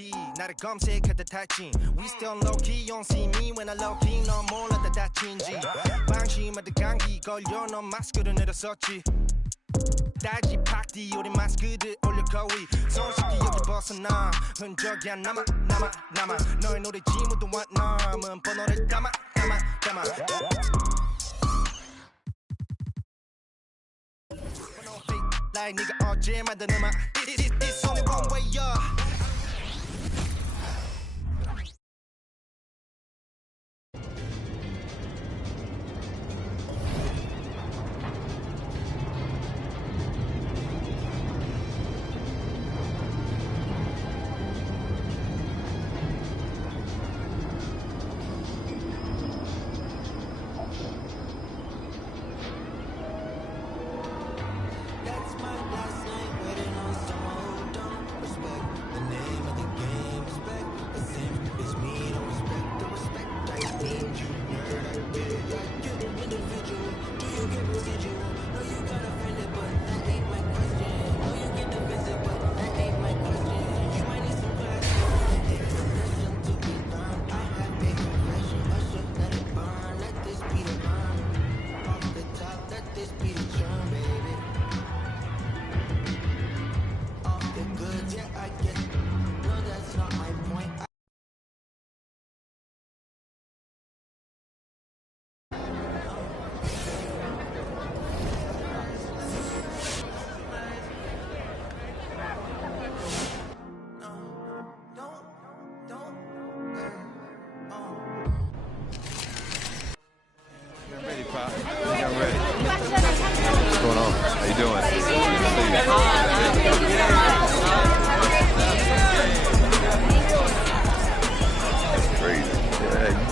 어디 나를 검색할 듯 할지 We still low key, you don't see me when I low key 넌 몰라 다 다친지 방심하듯 감기 걸려 넌 마스크를 내렸었지 딸기 팍디 우리 마스크들 올려 거위 손쉽게 여기 벗어나 흔적이 안 남아 너의 노래 지문도 남은 번호를 담아 like 네가 어제 만든 음악 It's only one way up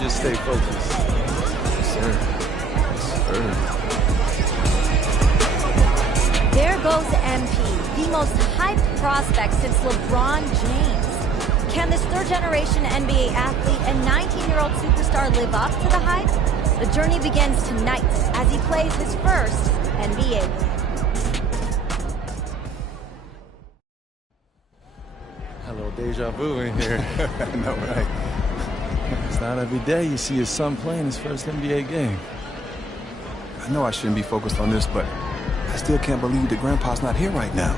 Stay focused. Yes, sir. There goes MP, the most hyped prospect since LeBron James. Can this third-generation NBA athlete and 19-year-old superstar live up to the hype? The journey begins tonight as he plays his first NBA game. Hello, deja vu in here. I know, right? It's not every day you see your son playing his first NBA game. I know I shouldn't be focused on this, but I still can't believe that Grandpa's not here right now.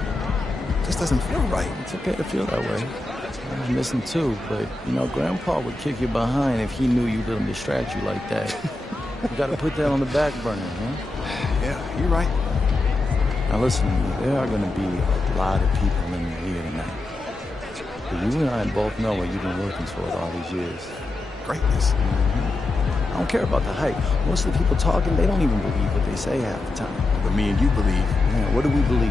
Just doesn't feel right. It's okay to feel that way. I miss him too, but, you know, Grandpa would kick you behind if he knew you let him distract you like that. You gotta put that on the back burner, huh? Yeah, you're right. Now listen to me, there are gonna be a lot of people in here tonight. But you and I both know what you've been working toward all these years. Greatness. I don't care about the hype. Most of the people talking, they don't even believe what they say half the time. But me and you believe. Yeah, what do we believe?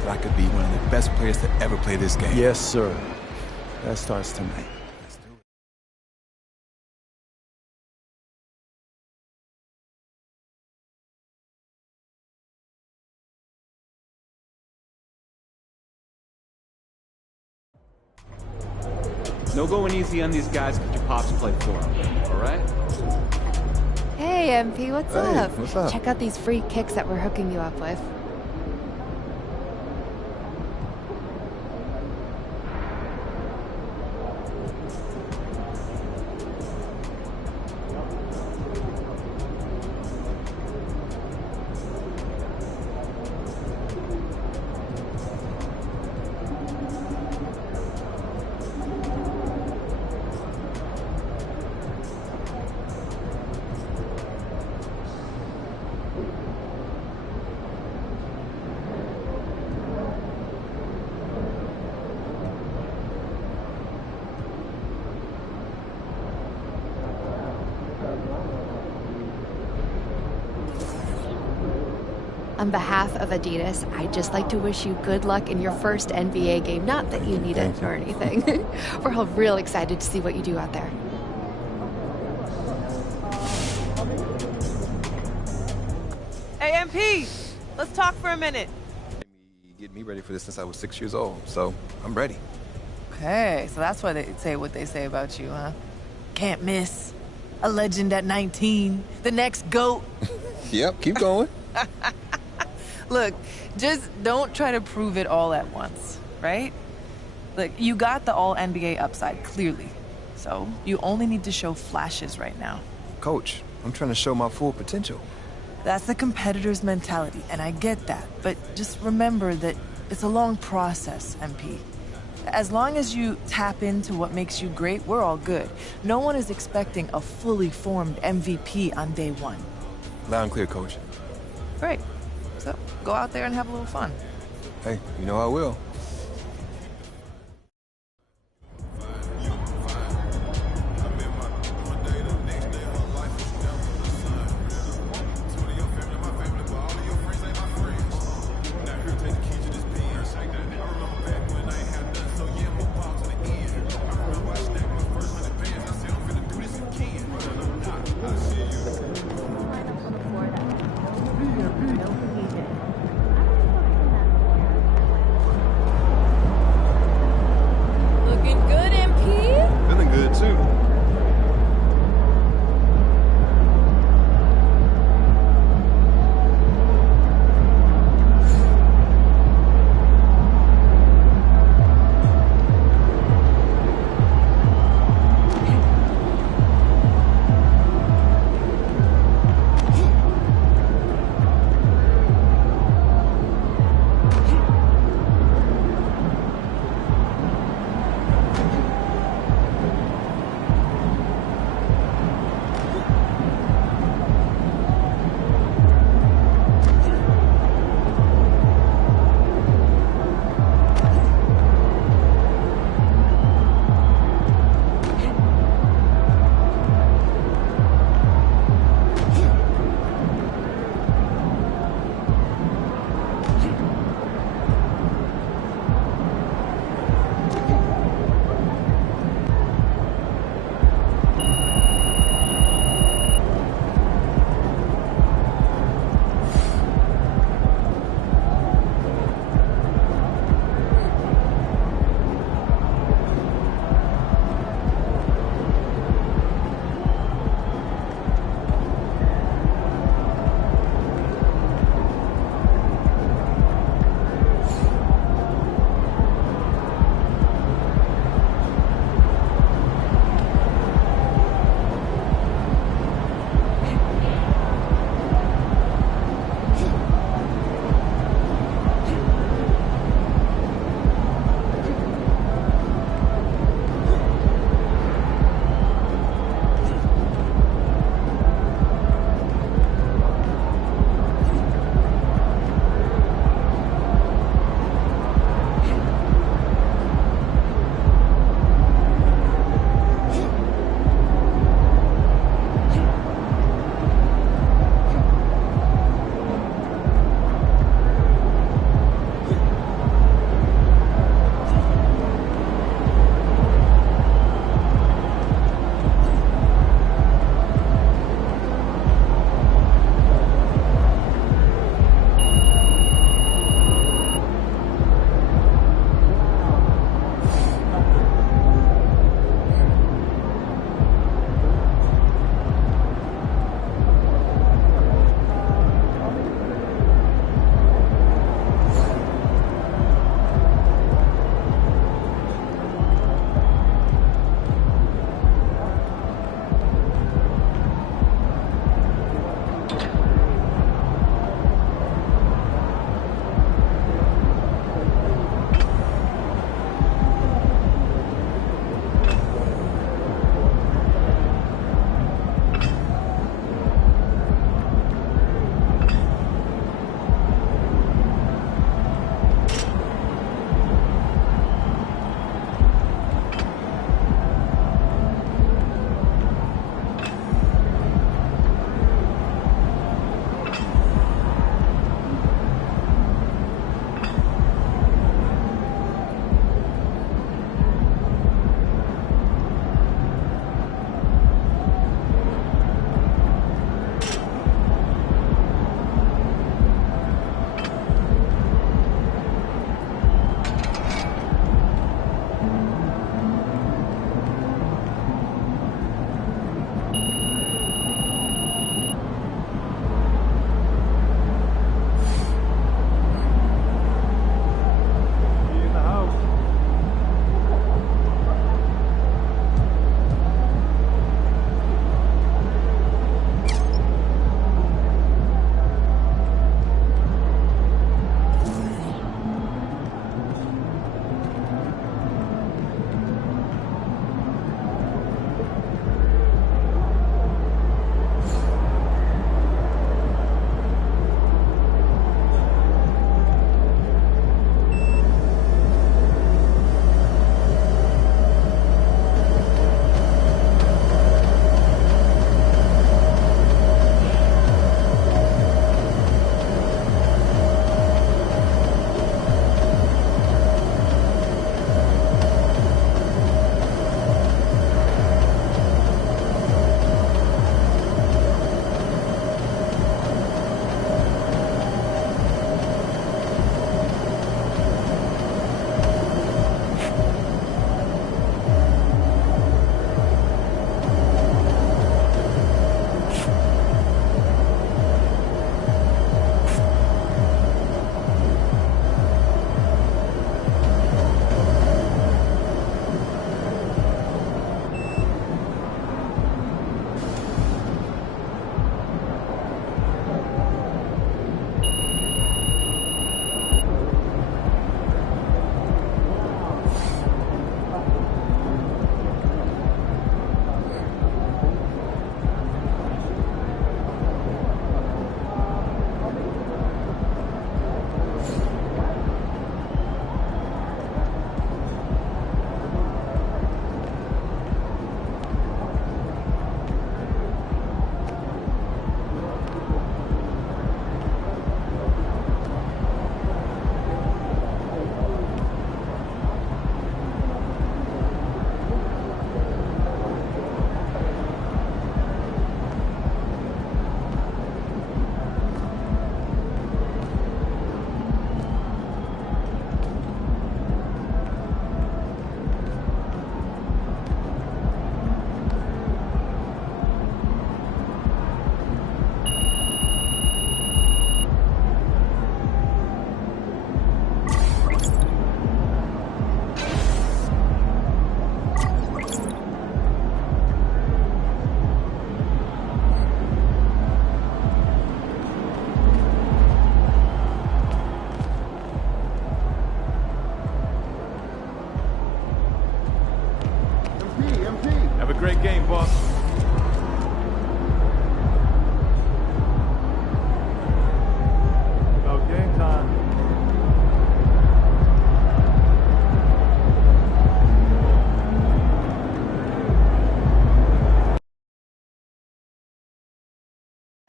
That I could be one of the best players to ever play this game. Yes, sir. That starts tonight. Let's do it. No going easy on these guys because your pops play for them, all right? Hey, MP, what's up? What's up? Check out these free kicks that we're hooking you up with. On behalf of Adidas, I'd just like to wish you good luck in your first NBA game. Not that you need it or anything. We're all real excited to see what you do out there. Hey, MP, let's talk for a minute. Get me ready for this since I was 6 years old, so I'm ready. Okay, so that's why they say what they say about you, huh? Can't miss. A legend at 19. The next GOAT. Yep, keep going. Look, just don't try to prove it all at once, right? Look, you got the all-NBA upside, clearly. So you only need to show flashes right now. Coach, I'm trying to show my full potential. That's the competitor's mentality, and I get that. But just remember that it's a long process, MP. As long as you tap into what makes you great, we're all good. No one is expecting a fully formed MVP on day one. Loud and clear, Coach. Great. So go out there and have a little fun. Hey, you know I will.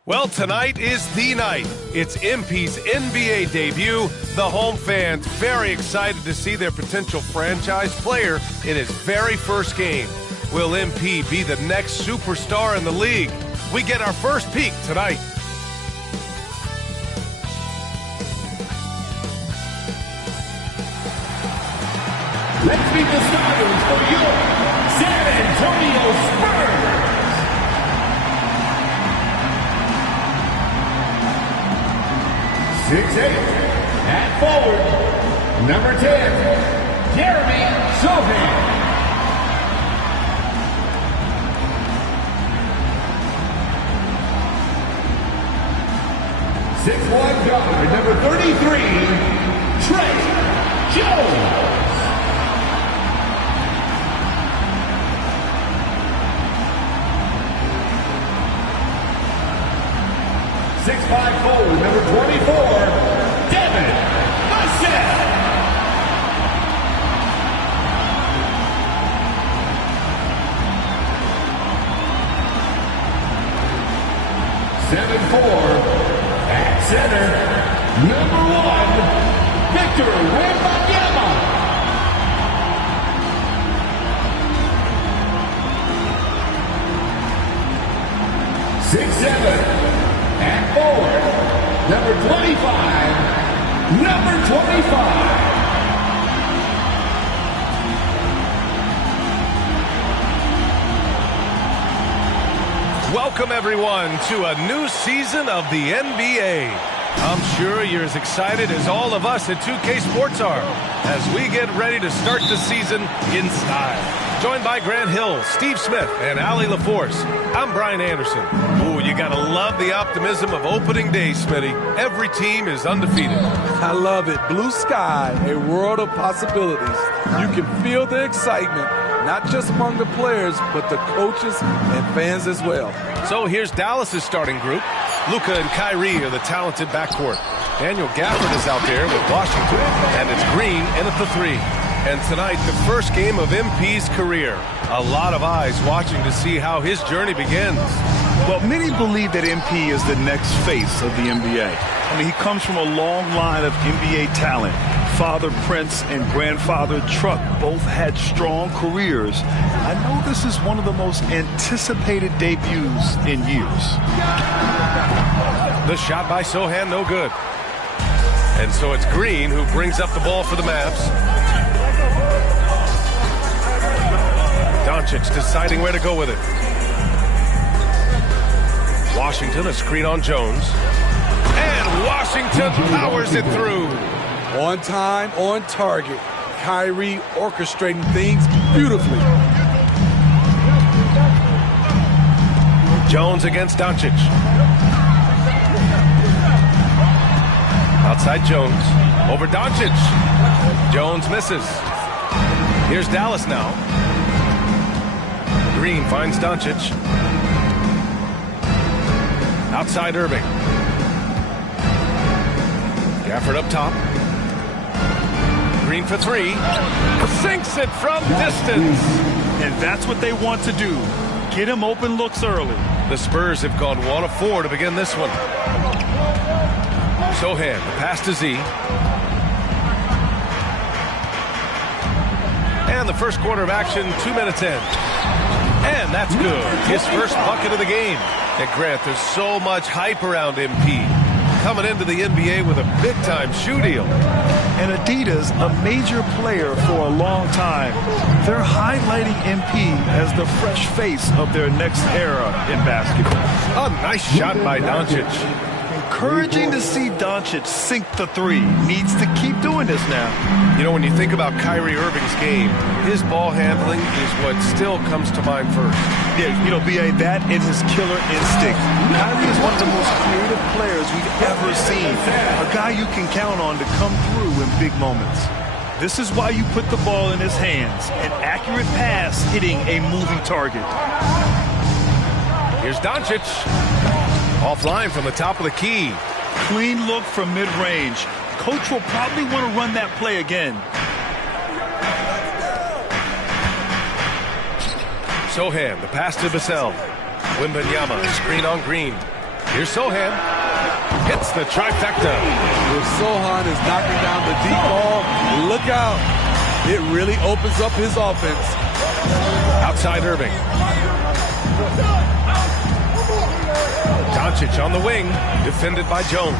Well, tonight is the night. It's MP's NBA debut. The home fans very excited to see their potential franchise player in his very first game. Will MP be the next superstar in the league? We get our first peek tonight. Let's meet the starters for your San Antonio Spurs. At forward, number 10, Jeremy Sohan. #6'1" guard, number 33, Trey Jones. #6'5" forward, number 24, Devin Vassell. At center, number 1, Victor Wembanyama. At forward, number 25, number 25. Welcome, everyone, to a new season of the NBA. I'm sure you're as excited as all of us at 2K Sports are as we get ready to start the season in style. Joined by Grant Hill, Steve Smith, and Allie LaForce, I'm Brian Anderson. Ooh, you gotta love the optimism of opening day, Smitty. Every team is undefeated. I love it. Blue sky, a world of possibilities. You can feel the excitement, not just among the players, but the coaches and fans as well. So here's Dallas's starting group. Luka and Kyrie are the talented backcourt. Daniel Gafford is out there with Washington, and it's Green in at the 3. And tonight, the first game of MP's career. A lot of eyes watching to see how his journey begins. Well, many believe that MP is the next face of the NBA. I mean, he comes from a long line of NBA talent. Father Prince and grandfather Truck both had strong careers. I know this is one of the most anticipated debuts in years. The shot by Sohan, no good. And so it's Green who brings up the ball for the Mavs. Doncic deciding where to go with it. Washington, a screen on Jones. And Washington powers it through. On time, on target. Kyrie orchestrating things beautifully. Jones against Doncic. Outside Jones. Over Doncic. Jones misses. Here's Dallas now. Green finds Doncic. Outside Irving. Gafford up top. Green for 3. Sinks it from distance. And that's what they want to do. Get him open looks early. The Spurs have gone 1 of 4 to begin this one. Sohan, the pass to Z. And the first quarter of action, 2 minutes in. And that's good. His first bucket of the game. And Grant, there's so much hype around MP. Coming into the NBA with a big-time shoe deal. And Adidas, a major player for a long time, they're highlighting MP as the fresh face of their next era in basketball. A nice shot by Doncic. Encouraging to see Doncic sink the 3. Needs to keep doing this now. You know, when you think about Kyrie Irving's game, his ball handling is what still comes to mind first. Yeah, you know, B.A., that and his killer instinct. Kyrie is one of the most creative players we've ever seen. A guy you can count on to come through in big moments. This is why you put the ball in his hands. An accurate pass hitting a moving target. Here's Doncic. Offline from the top of the key. Clean look from mid-range. Coach will probably want to run that play again. Sohan, the pass to Vassell. Wembanyama, screen on Green. Here's Sohan. Hits the trifecta. If Sohan is knocking down the deep ball, look out. It really opens up his offense. Outside Irving. Doncic on the wing, defended by Jones.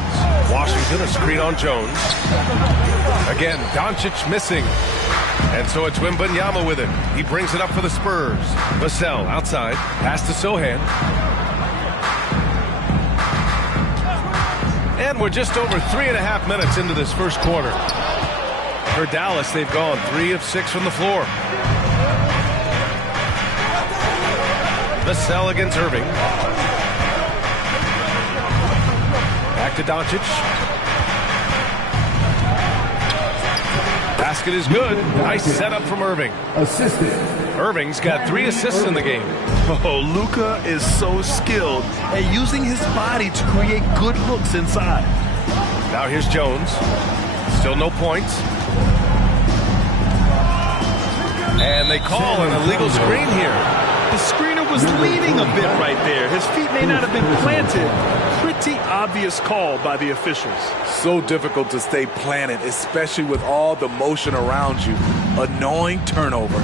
Washington, a screen on Jones. Again, Doncic missing. And so it's Wembanyama with it. He brings it up for the Spurs. Vassell outside, pass to Sohan. And we're just over 3.5 minutes into this first quarter. For Dallas, they've gone 3 of 6 from the floor. Vassell against Irving. Back to Doncic. Basket is good. Nice setup from Irving. Assisted. Irving's got 3 assists in the game. Oh, Luka is so skilled at using his body to create good looks inside. Now here's Jones. Still no points. And they call an illegal screen here. The screener was leaning a bit right there. His feet may not have been planted. Pretty obvious call by the officials. So difficult to stay planted, especially with all the motion around you. Annoying turnover.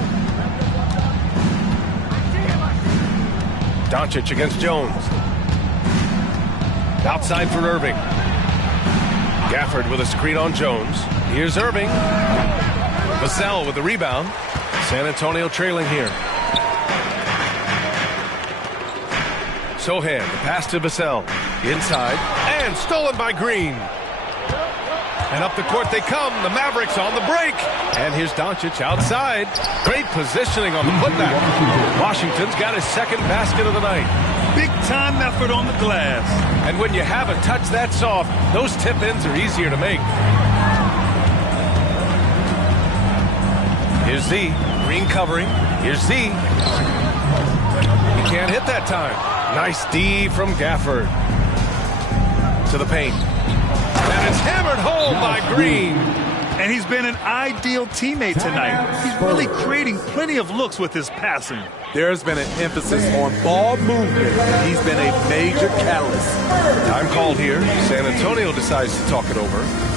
Doncic against Jones. Outside for Irving. Gafford with a screen on Jones. Here's Irving. Vassell with the rebound. San Antonio trailing here. Sohan, the pass to Vassell. Inside, and stolen by Green. And up the court they come. The Mavericks on the break. And here's Doncic outside. Great positioning on the putback. Washington's got his second basket of the night. Big time effort on the glass. And when you have a touch that soft, those tip-ins are easier to make. Here's Z. Green covering. Here's Z. He can't hit that time. Nice D from Gafford. To the paint. And it's hammered home by Green. And he's been an ideal teammate tonight. He's really creating plenty of looks with his passing. There's been an emphasis on ball movement. He's been a major catalyst. Time called here. San Antonio decides to talk it over.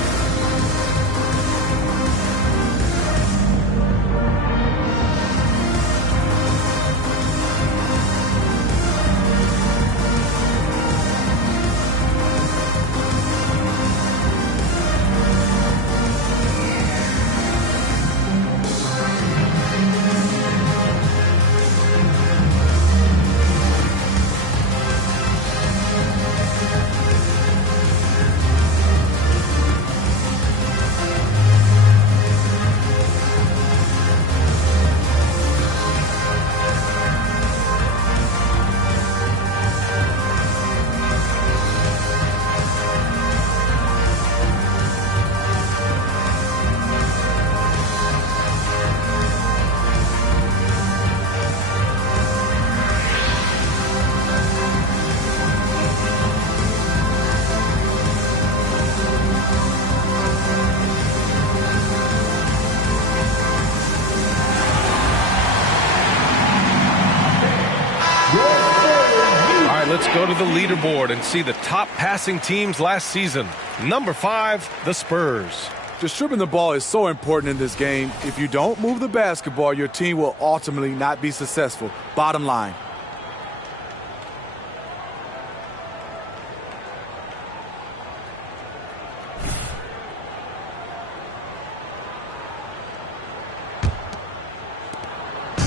Let's go to the leaderboard and see the top passing teams last season. Number 5, the Spurs. Distributing the ball is so important in this game. If you don't move the basketball, your team will ultimately not be successful. Bottom line.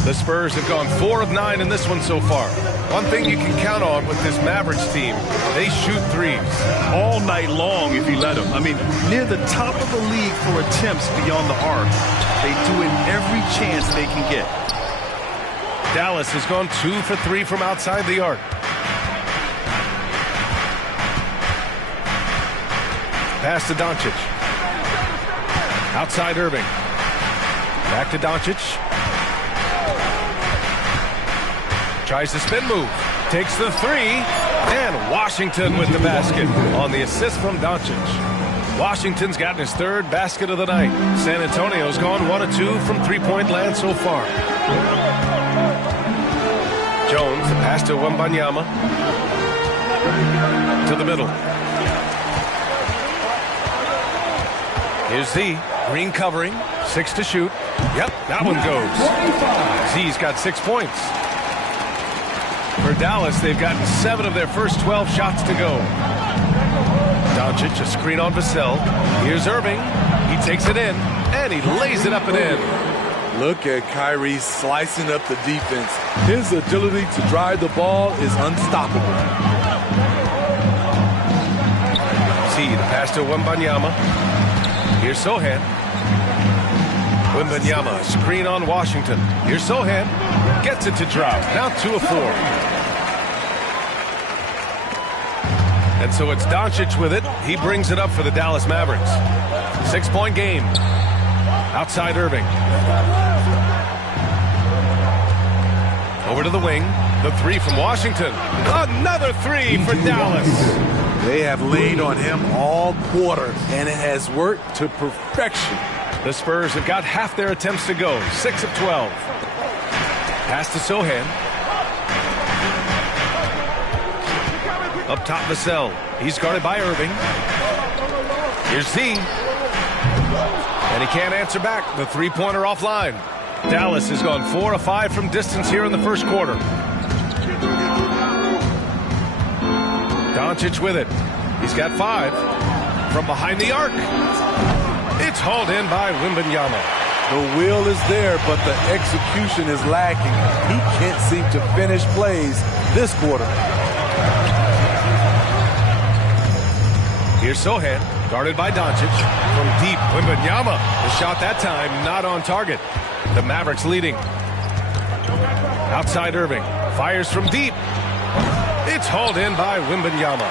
The Spurs have gone 4 of 9 in this one so far. One thing you can count on with this Mavericks team, they shoot threes. All night long if you let them. I mean, near the top of the league for attempts beyond the arc. They do it every chance they can get. Dallas has gone 2 for 3 from outside the arc. Pass to Doncic. Outside Irving. Back to Doncic. Tries the spin move. Takes the 3. And Washington with the basket on the assist from Doncic. Washington's gotten his 3rd basket of the night. San Antonio's gone 1 of 2 from three-point land so far. Jones, the pass to Wembanyama. To the middle. Here's Z. Green covering. 6 to shoot. Yep, that one goes. Z's got 6 points. For Dallas, they've gotten 7 of their first 12 shots to go. Doncic, a screen on Vassell. Here's Irving. He takes it in, and he lays it up and in. Look at Kyrie slicing up the defense. His agility to drive the ball is unstoppable. See the pass to Wembanyama. Here's Sohan. Wembanyama, screen on Washington. Here's Sohan. Gets it to drop. Now 2 of 4. And so it's Doncic with it. He brings it up for the Dallas Mavericks. 6-point game. Outside Irving. Over to the wing. The 3 from Washington. Another 3 for Dallas. They have leaned on him all quarter, and it has worked to perfection. The Spurs have got half their attempts to go. 6 of 12. Pass to Sohan. Up top, Vassell. He's guarded by Irving. Here's Z. And he can't answer back. The 3-pointer offline. Dallas has gone 4 of 5 from distance here in the first quarter. Doncic with it. He's got 5. From behind the arc. It's hauled in by Wembanyama. The will is there, but the execution is lacking. He can't seem to finish plays this quarter. Here's Sohan, guarded by Doncic. From deep, Wembanyama. The shot that time not on target. The Mavericks leading. Outside Irving. Fires from deep. It's hauled in by Wembanyama.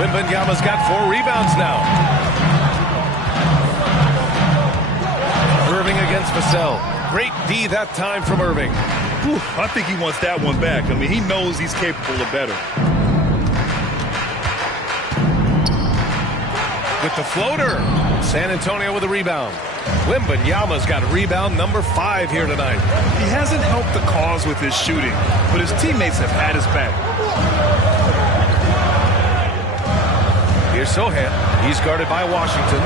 Wembanyama's got 4 rebounds now. Irving against Vassell. Great D that time from Irving. Whew, I think he wants that one back. I mean, he knows he's capable of better. With the floater. San Antonio with a rebound. Wembanyama's got rebound number 5 here tonight. He hasn't helped the cause with his shooting, but his teammates have had his back. Here's Sohan. He's guarded by Washington.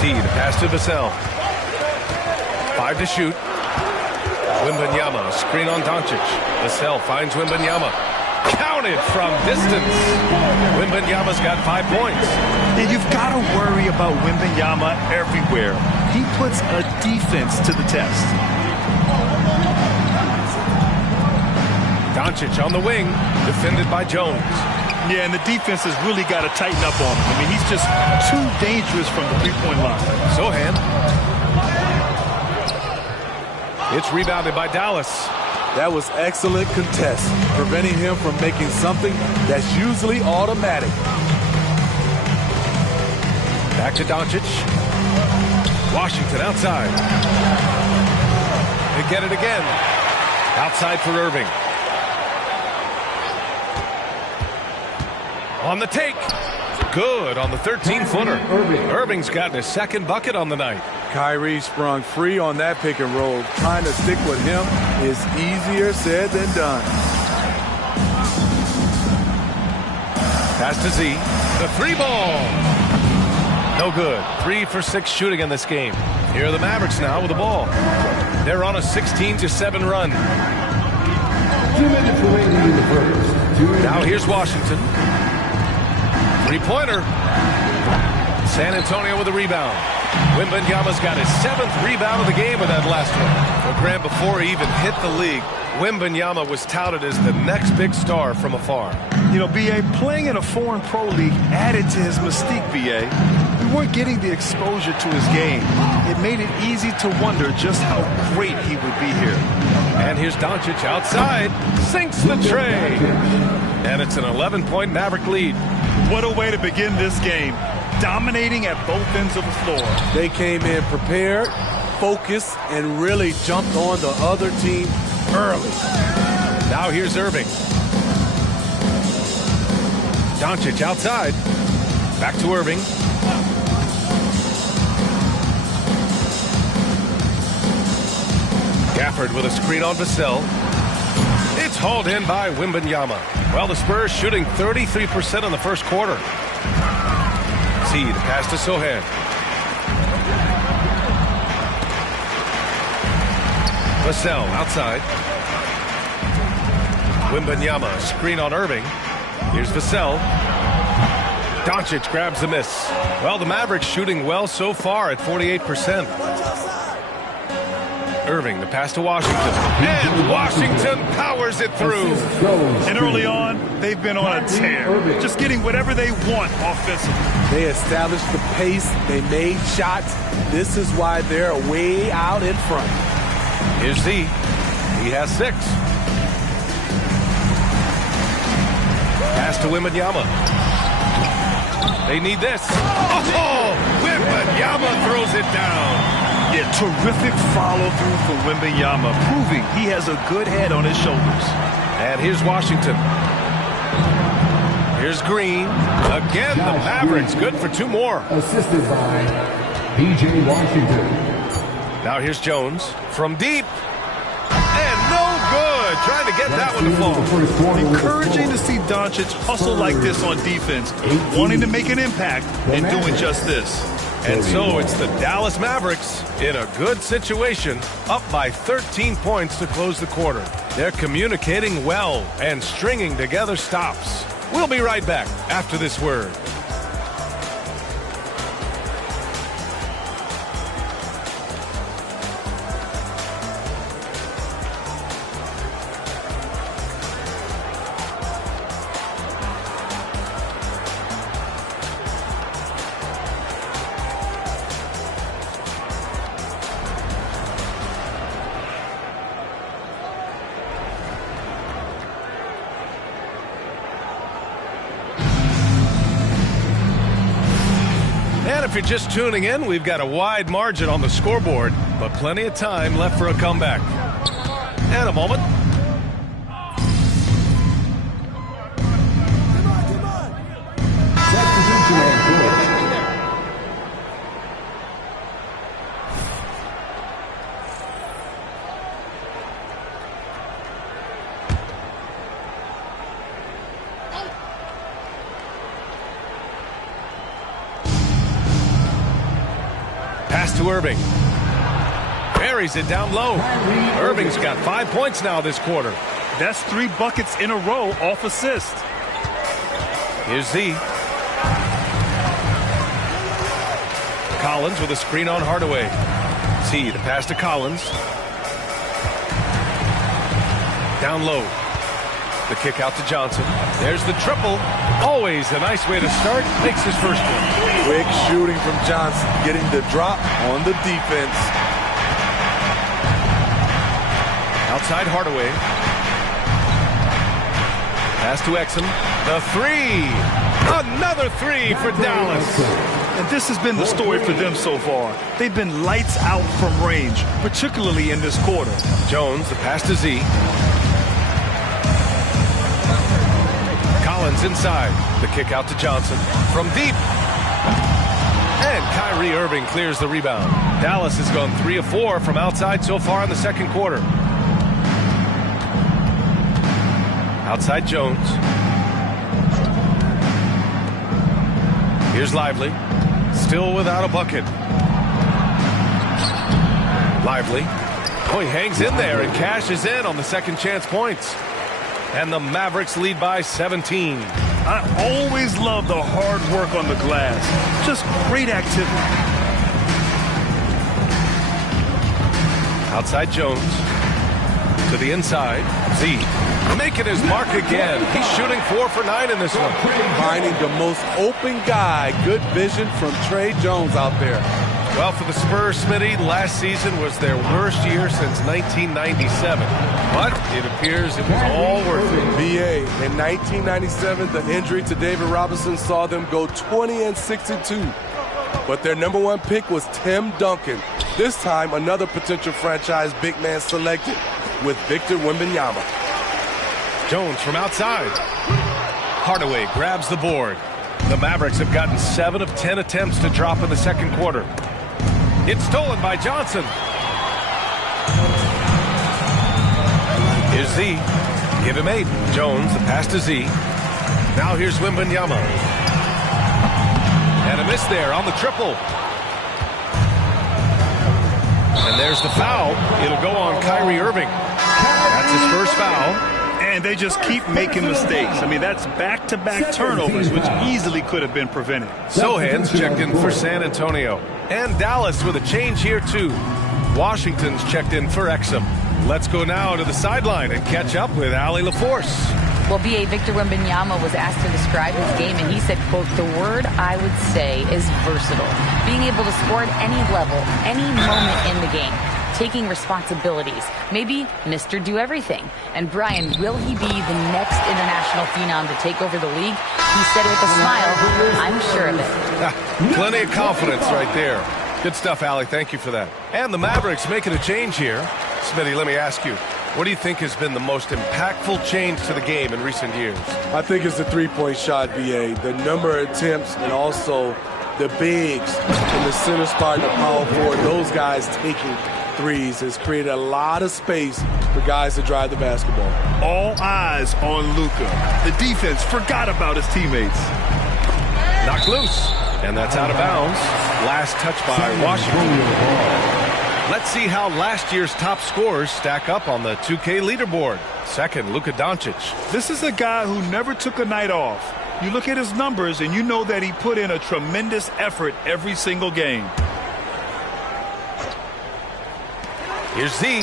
See the pass to Vassell. 5 to shoot. Wembanyama, screen on Doncic. Vassell finds Wembanyama. Counted from distance. Wembanyama's got 5 points. And you've got to worry about Wembanyama everywhere. He puts a defense to the test. Doncic on the wing, defended by Jones. Yeah, and the defense has really got to tighten up on him. I mean, he's just too dangerous from the 3-point line. Sohan. It's rebounded by Dallas. That was excellent contest, preventing him from making something that's usually automatic. Back to Doncic. Washington outside. They get it again. Outside for Irving. On the take. Good on the 13-footer. Irving's gotten his 2nd bucket on the night. Kyrie sprung free on that pick and roll. Trying to stick with him is easier said than done. Pass to Z. The 3-ball. No good. 3 for 6 shooting in this game. Here are the Mavericks now with the ball. They're on a 16-7 run. 2 minutes remaining in the first. Now here's Washington. 3-pointer. San Antonio with a rebound. Wembanyama's got his 7th rebound of the game with that last one. Well, Grant, before he even hit the league, Wembanyama was touted as the next big star from afar. You know, B.A., playing in a foreign pro league added to his mystique, B.A. We weren't getting the exposure to his game. It made it easy to wonder just how great he would be here. And here's Doncic outside. Sinks the tray. And it's an 11-point Maverick lead. What a way to begin this game. Dominating at both ends of the floor. They came in prepared, focused, and really jumped on the other team early. Now here's Irving. Doncic outside. Back to Irving. Gafford with a screen on Vassell. It's hauled in by Wembanyama. Well, the Spurs shooting 33% in the first quarter. Z, the pass to Sohan. Vassell outside. Wembanyama, screen on Irving. Here's Vassell. Doncic grabs the miss. Well, the Mavericks shooting well so far at 48%. Irving, the pass to Washington. And Washington powers it through. And early on, they've been on a tear. Just getting whatever they want offensively. They established the pace. They made shots. This is why they're way out in front. Here's Z. He has 6. Pass to Wembanyama. They need this. Oh! Wembanyama throws it down. Yeah, terrific follow-through from Wembanyama, proving he has a good head on his shoulders. And here's Washington. Here's Green. Again, the Mavericks good for 2 more. Assisted by P.J. Washington. Now here's Jones from deep. And no good. Trying to get that one to fall. Encouraging to see Doncic hustle like this on defense, wanting to make an impact and doing just this. And so it's the Dallas Mavericks in a good situation, up by 13 points to close the quarter. They're communicating well and stringing together stops. We'll be right back after this word. If you're just tuning in, we've got a wide margin on the scoreboard, but plenty of time left for a comeback. And a moment. To Irving. Buries it down low. Irving's got 5 points now this quarter. That's 3 buckets in a row off assist. Here's Z. Collins with a screen on Hardaway. Z, the pass to Collins. Down low. The kick out to Johnson. There's the triple. Always a nice way to start. Makes his first one. Quick shooting from Johnson, getting the drop on the defense. Outside Hardaway. Pass to Exum. The 3. Another 3 for Dallas. And this has been the story for them so far. They've been lights out from range, particularly in this quarter. Jones, the pass to Z. Collins inside. The kick out to Johnson. From deep. And Kyrie Irving clears the rebound. Dallas has gone 3 of 4 from outside so far in the second quarter. Outside Jones. Here's Lively. Still without a bucket. Lively. Oh, he hangs in there and cashes in on the second chance points. And the Mavericks lead by 17. I always love the hard work on the glass. Just great activity. Outside Jones. To the inside. Z. Making his mark again. He's shooting 4 for 9 in this one. Finding the most open guy. Good vision from Trey Jones out there. Well, for the Spurs, Smitty, last season was their worst year since 1997. But it appears it was all worth it. BA, in 1997, the injury to David Robinson saw them go 20-62. But their number 1 pick was Tim Duncan. This time, another potential franchise big man selected with Victor Wembanyama. Jones from outside. Hardaway grabs the board. The Mavericks have gotten 7 of 10 attempts to drop in the second quarter. It's stolen by Johnson. Here's Z. Give him 8. Jones, the pass to Z. Now here's Wembanyama. And a miss there on the triple. And there's the foul. It'll go on Kyrie Irving. That's his first foul. And they just keep making mistakes. I mean, that's back-to-back turnovers, which easily could have been prevented. Sohan's checked in for San Antonio. And Dallas with a change here, too. Washington's checked in for Exum. Let's go now to the sideline and catch up with Allie LaForce. Well, B.A. Victor Wembanyama was asked to describe his game, and he said, quote, "The word I would say is versatile. Being able to score at any level, any moment in the game. Taking responsibilities. Maybe Mr. Do Everything." And Brian, will he be the next international phenom to take over the league? He said it with a smile. I'm sure of it. Plenty of confidence right there. Good stuff, Allie. Thank you for that. And the Mavericks making a change here. Smitty, let me ask you, what do you think has been the most impactful change to the game in recent years? I think it's the three-point shot, BA. The number of attempts and also the bigs in the center spot and the power forward. Those guys taking threes has created a lot of space for guys to drive the basketball. All eyes on Luka. The defense forgot about his teammates. Knocked loose. And that's out of bounds. Last touch by Washington. Let's see how last year's top scorers stack up on the 2K leaderboard. Second, Luka Doncic. This is a guy who never took a night off. You look at his numbers and you know that he put in a tremendous effort every single game. Here's Z.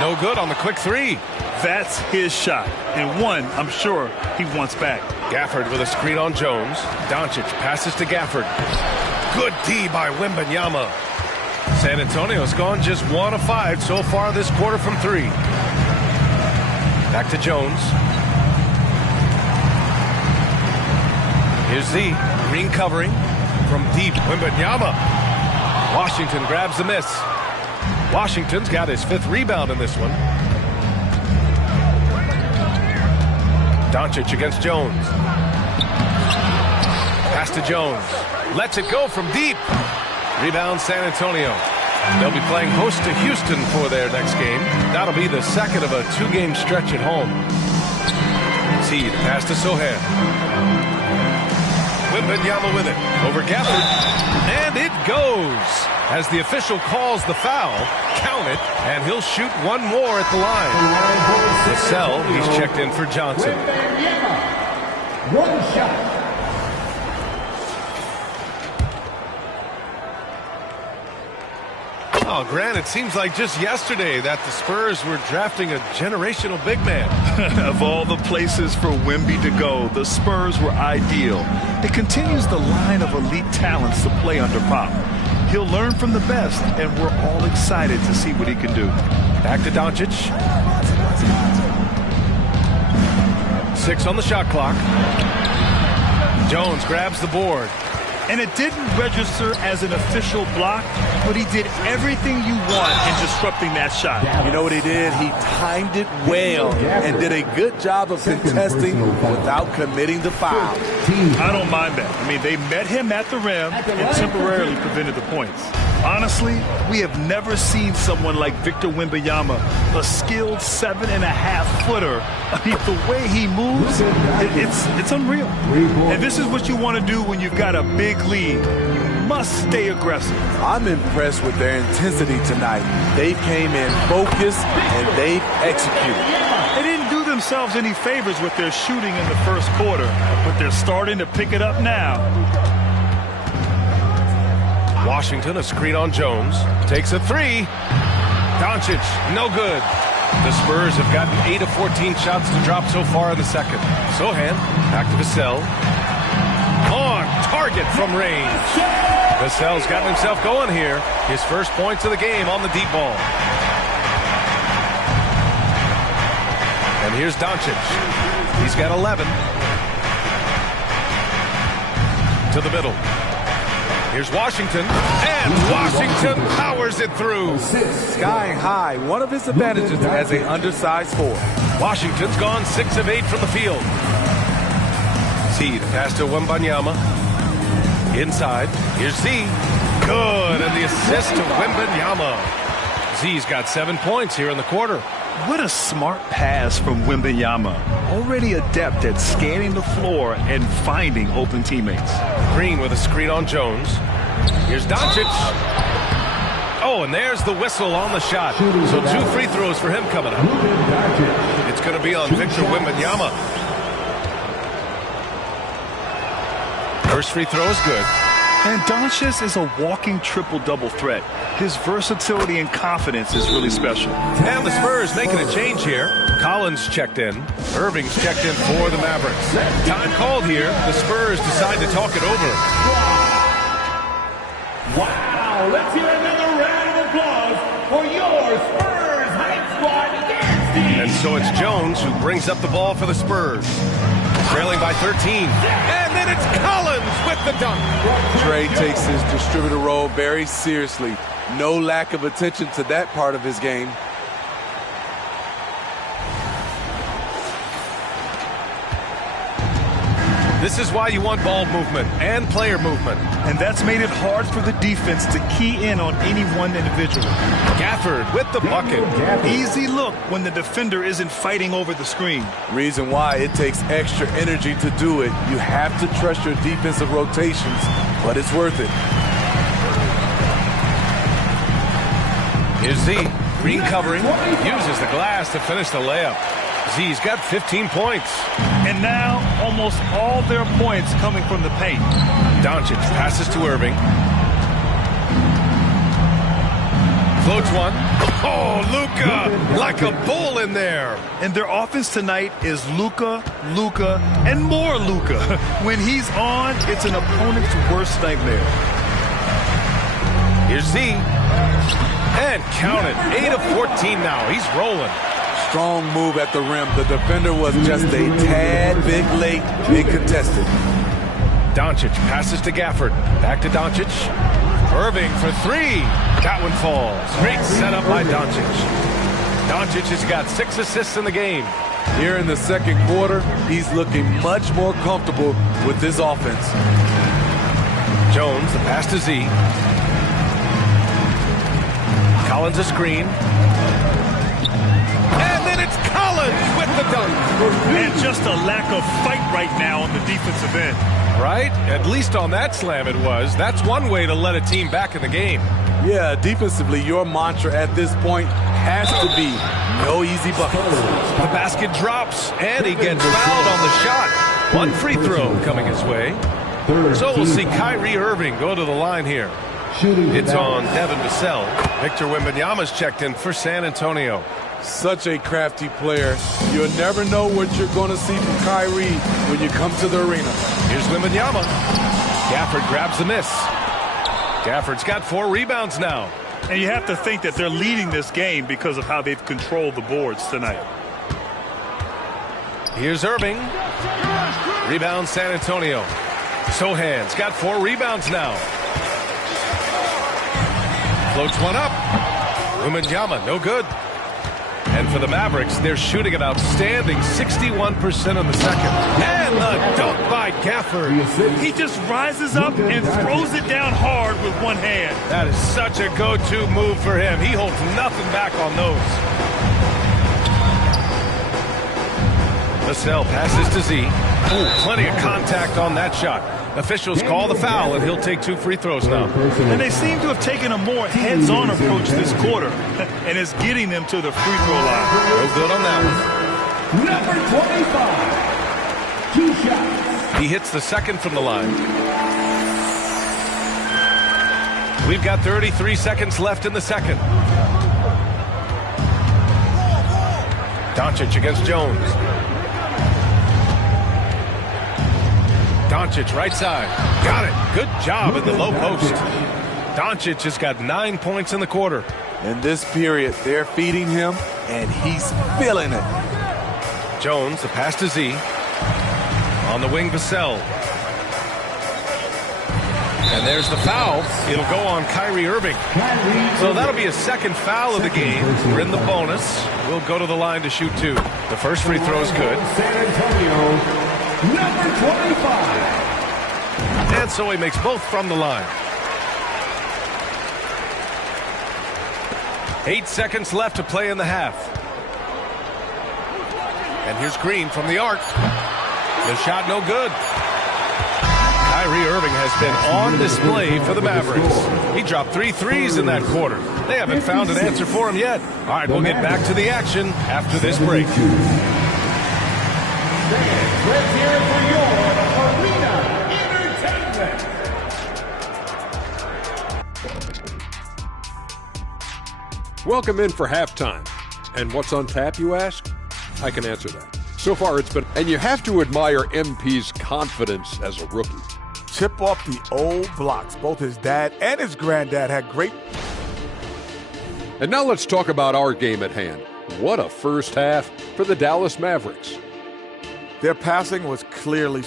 No good on the quick three. That's his shot, and one I'm sure he wants back. Gafford with a screen on Jones. Doncic passes to Gafford. Good D by Wembanyama. San Antonio's gone just 1 of 5 so far this quarter from 3. Back to Jones. Here's Z. Green covering from deep. Wembanyama. Washington grabs the miss. Washington's got his 5th rebound in this one. Doncic against Jones. Pass to Jones. Lets it go from deep. Rebound San Antonio. They'll be playing host to Houston for their next game. That'll be the second of a 2-game stretch at home. See the pass to Sohan. Wembanyama with it. Over Gafford. And it goes. As the official calls the foul, count it, and he'll shoot one more at the line. Vassell, he's checked in for Johnson. One shot. Oh, Grant, it seems like just yesterday that the Spurs were drafting a generational big man. Of all the places for Wemby to go, the Spurs were ideal. It continues the line of elite talents to play under Pop. He'll learn from the best, and we're all excited to see what he can do. Back to Doncic. 6 on the shot clock. Jones grabs the board. And it didn't register as an official block, but he did everything you want in disrupting that shot. You know what he did? He timed it well and did a good job of contesting without committing the foul. I don't mind that. I mean, they met him at the rim and temporarily prevented the points. Honestly, we have never seen someone like Victor Wembanyama, a skilled 7.5-footer. I mean, the way he moves, it's unreal. And this is what you want to do when you've got a big lead. You must stay aggressive. I'm impressed with their intensity tonight. They came in focused and they executed. They didn't do themselves any favors with their shooting in the first quarter, but they're starting to pick it up now. Washington, a screen on Jones. Takes a 3. Doncic, no good. The Spurs have gotten 8 of 14 shots to drop so far in the second. Sohan, back to Vassell. On target from range. Vassell's gotten himself going here. His first points of the game on the deep ball. And here's Doncic. He's got 11. To the middle. Here's Washington, and Washington powers it through. Sky high, one of his advantages as an undersized forward. Washington's gone 6 of 8 from the field. See the pass to Wembanyama. Inside, here's Z. Good, and the assist to Wembanyama. Z's got 7 points here in the quarter. What a smart pass from Wembanyama. Already adept at scanning the floor and finding open teammates. Green with a screen on Jones. Here's Doncic. Oh, and there's the whistle on the shot. So 2 free throws for him coming up. It's going to be on Victor Wembanyama. First free throw is good. And Doncic is a walking triple-double threat. His versatility and confidence is really special. And the Spurs making a change here. Collins checked in. Irving's checked in for the Mavericks. Time called here. The Spurs decide to talk it over. Wow, let's hear another round of applause for your Spurs Hype Squad dance team. And so it's Jones who brings up the ball for the Spurs. Trailing by 13. And then it's Collins with the dunk. Trey takes his distributor role very seriously. No lack of attention to that part of his game. This is why you want ball movement and player movement. And that's made it hard for the defense to key in on any one individual. Gafford with the bucket. Easy look when the defender isn't fighting over the screen. Reason why it takes extra energy to do it. You have to trust your defensive rotations, but it's worth it. Here's Z. Green covering. Uses the glass to finish the layup. Z's got 15 points. And now, almost all their points coming from the paint. Doncic passes to Irving. Floats one. Oh, Luka, like a bull in there. And their offense tonight is Luka, and more Luka. When he's on, it's an opponent's worst nightmare. Here's Z. And count it. 8 of 14 now. He's rolling. Strong move at the rim. The defender was just a tad bit late and contested. Doncic passes to Gafford. Back to Doncic. Irving for 3. That one falls. Great setup by Doncic. Doncic has got 6 assists in the game. Here in the second quarter, he's looking much more comfortable with this offense. Jones, the pass to Z. Collins a screen. And then it's Collins with the dunk. And just a lack of fight right now on the defensive end. Right? At least on that slam it was. That's one way to let a team back in the game. Yeah, defensively, your mantra at this point has to be no easy buckets. The basket drops, and he gets fouled on the shot. 1 free throw coming his way. So we'll see Kyrie Irving go to the line here. It's on Devin Vassell. Victor Wembanyama's checked in for San Antonio. Such a crafty player. You'll never know what you're going to see from Kyrie when you come to the arena. Here's Wembanyama. Gafford grabs the miss. Gafford's got 4 rebounds now. And you have to think that they're leading this game because of how they've controlled the boards tonight. Here's Irving. Rebound San Antonio. Sohan's got 4 rebounds now. Floats one up. Wembanyama, no good. And for the Mavericks, they're shooting an outstanding 61% in the second. And the dunk by Gafford. He just rises up and throws it down hard with one hand. That is such a go-to move for him. He holds nothing back on those. Vassell passes to Z. Ooh, plenty of contact on that shot. Officials call the foul, and he'll take 2 free throws now. And they seem to have taken a more heads-on approach this quarter, and it's getting them to the free throw line. No good on that Number 25, 2 shots. He hits the second from the line. We've got 33 seconds left in the second. Doncic against Jones. Doncic right side. Got it. Good job in the low post. Doncic has got 9 points in the quarter. In this period, they're feeding him, and he's feeling it. Jones, the pass to Z. On the wing, Vassell. And there's the foul. It'll go on Kyrie Irving. So that'll be a second foul of the game. We're in the bonus. We'll go to the line to shoot 2. The first free throw is good. San Antonio, number 25. And so he makes both from the line. 8 seconds left to play in the half. And here's Green from the arc. The shot no good. Kyrie Irving has been on display for the Mavericks. He dropped 3 threes in that quarter. They haven't found an answer for him yet. All right, we'll get back to the action after this break. Let's hear it for your Arena Entertainment. Welcome in for halftime. And what's on tap, you ask? I can answer that. So far, it's been... And you have to admire MP's confidence as a rookie. Chip off the old blocks. Both his dad and his granddad had great... And now let's talk about our game at hand. What a first half for the Dallas Mavericks. Their passing was clearly...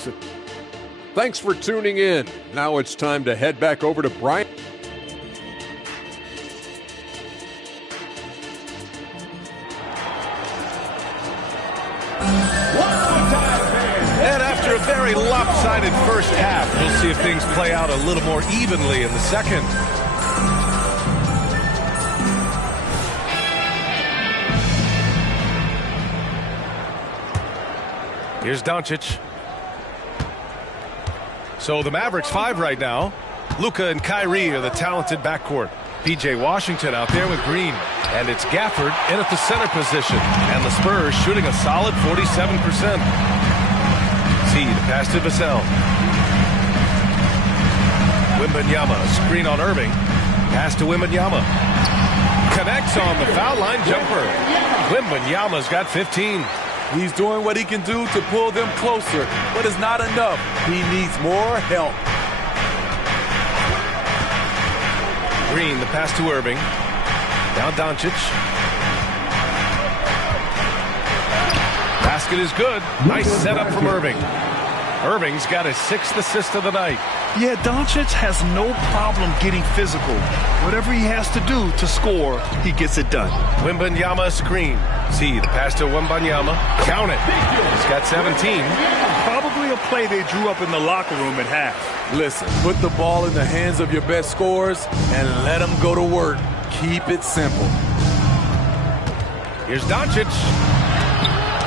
Thanks for tuning in. Now it's time to head back over to Brian. And after a very lopsided first half, we'll see if things play out a little more evenly in the second. Here's Doncic. So the Mavericks 5 right now. Luka and Kyrie are the talented backcourt. P.J. Washington out there with Green. And it's Gafford in at the center position. And the Spurs shooting a solid 47%. See the pass to Vassell. Wembanyama, screen on Irving. Pass to Wembanyama. Connects on the foul line jumper. Wembanyama's got 15. He's doing what he can do to pull them closer, but it's not enough. He needs more help. Green, the pass to Irving. Now Doncic. Basket is good. Nice setup from Irving. Irving's got his 6th assist of the night. Yeah, Doncic has no problem getting physical. Whatever he has to do to score, he gets it done. Wembanyama screen. See the pass to Wembanyama. Count it. He's got 17. Probably a play they drew up in the locker room at half. Listen, put the ball in the hands of your best scorers and let them go to work. Keep it simple. Here's Doncic.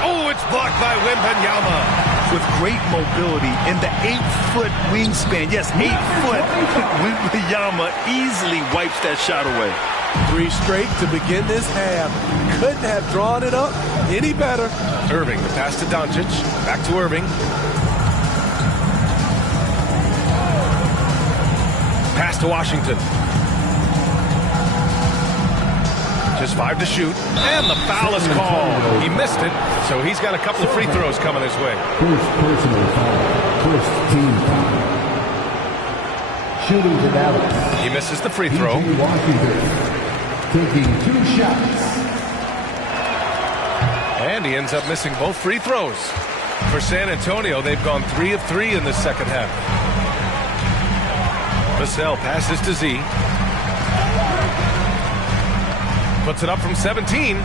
Oh, it's blocked by Wembanyama. With great mobility in the 8-foot wingspan. Yes, 8 foot. Wembanyama easily wipes that shot away. 3 straight to begin this half. Couldn't have drawn it up any better. Irving, the pass to Doncic. Back to Irving. Pass to Washington. Just 5 to shoot. And the foul is called. He missed it, so he's got a couple of free throws coming his way. First personal foul. First team foul. Shooting to Dallas. He misses the free throw. Washington taking 2 shots. And he ends up missing both free throws. For San Antonio, they've gone 3 of 3 in the second half. Vassell passes to Z. Puts it up from 17.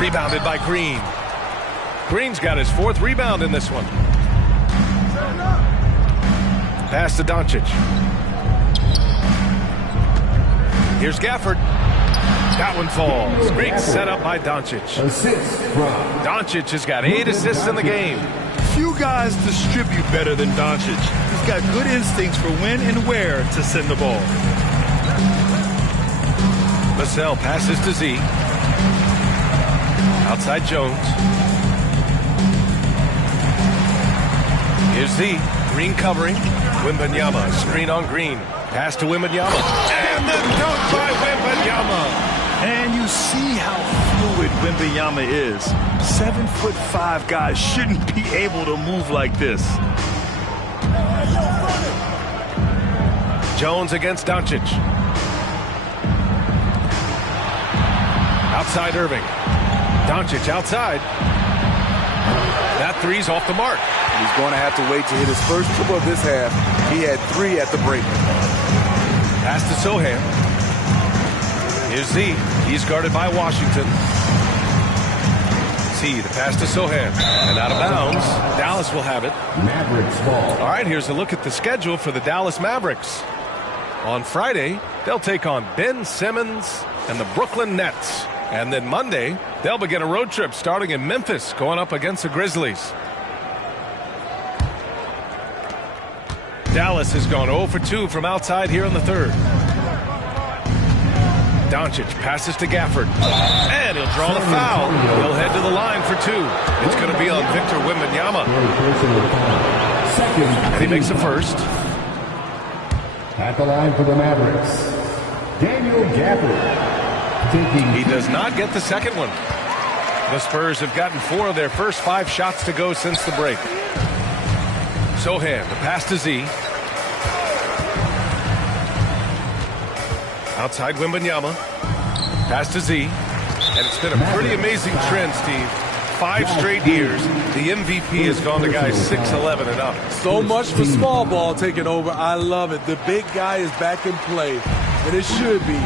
Rebounded by Green. Green's got his 4th rebound in this one. Pass to Doncic. Here's Gafford. That one falls. Great setup by Doncic. Doncic has got 8 assists in the game. Few guys distribute better than Doncic. He's got good instincts for when and where to send the ball. Vassell passes to Z. Outside Jones. Here's Z. Green covering. Wembanyama. Screen on Green. Pass to Wembanyama. And the dunk by Wembanyama. And you see how fluid Wembanyama is. 7'5" guys shouldn't be able to move like this. Jones against Doncic. Outside Irving. Doncic outside. That 3's off the mark. He's going to have to wait to hit his first triple of this half. He had 3 at the break. Pass to Sohan. Here's Z. He's guarded by Washington. Z, the pass to Sohan. And out of bounds. Dallas will have it. Mavericks ball. All right, here's a look at the schedule for the Dallas Mavericks. On Friday, they'll take on Ben Simmons and the Brooklyn Nets. And then Monday, they'll begin a road trip starting in Memphis, going up against the Grizzlies. Dallas has gone 0 for 2 from outside here in the third. Doncic passes to Gafford, and he'll draw the foul. He'll head to the line for 2. It's going to be on Victor Wembanyama. And he makes the first. At the line for the Mavericks, Daniel Gafford. He does not get the second one. The Spurs have gotten 4 of their first 5 shots to go since the break. Sohan, the pass to Z. Outside Wembanyama. Pass to Z. And it's been a pretty amazing trend, Steve. 5 straight years, the MVP has gone to guys 6'11" and up. So much for small ball taking over. I love it. The big guy is back in play, and it should be.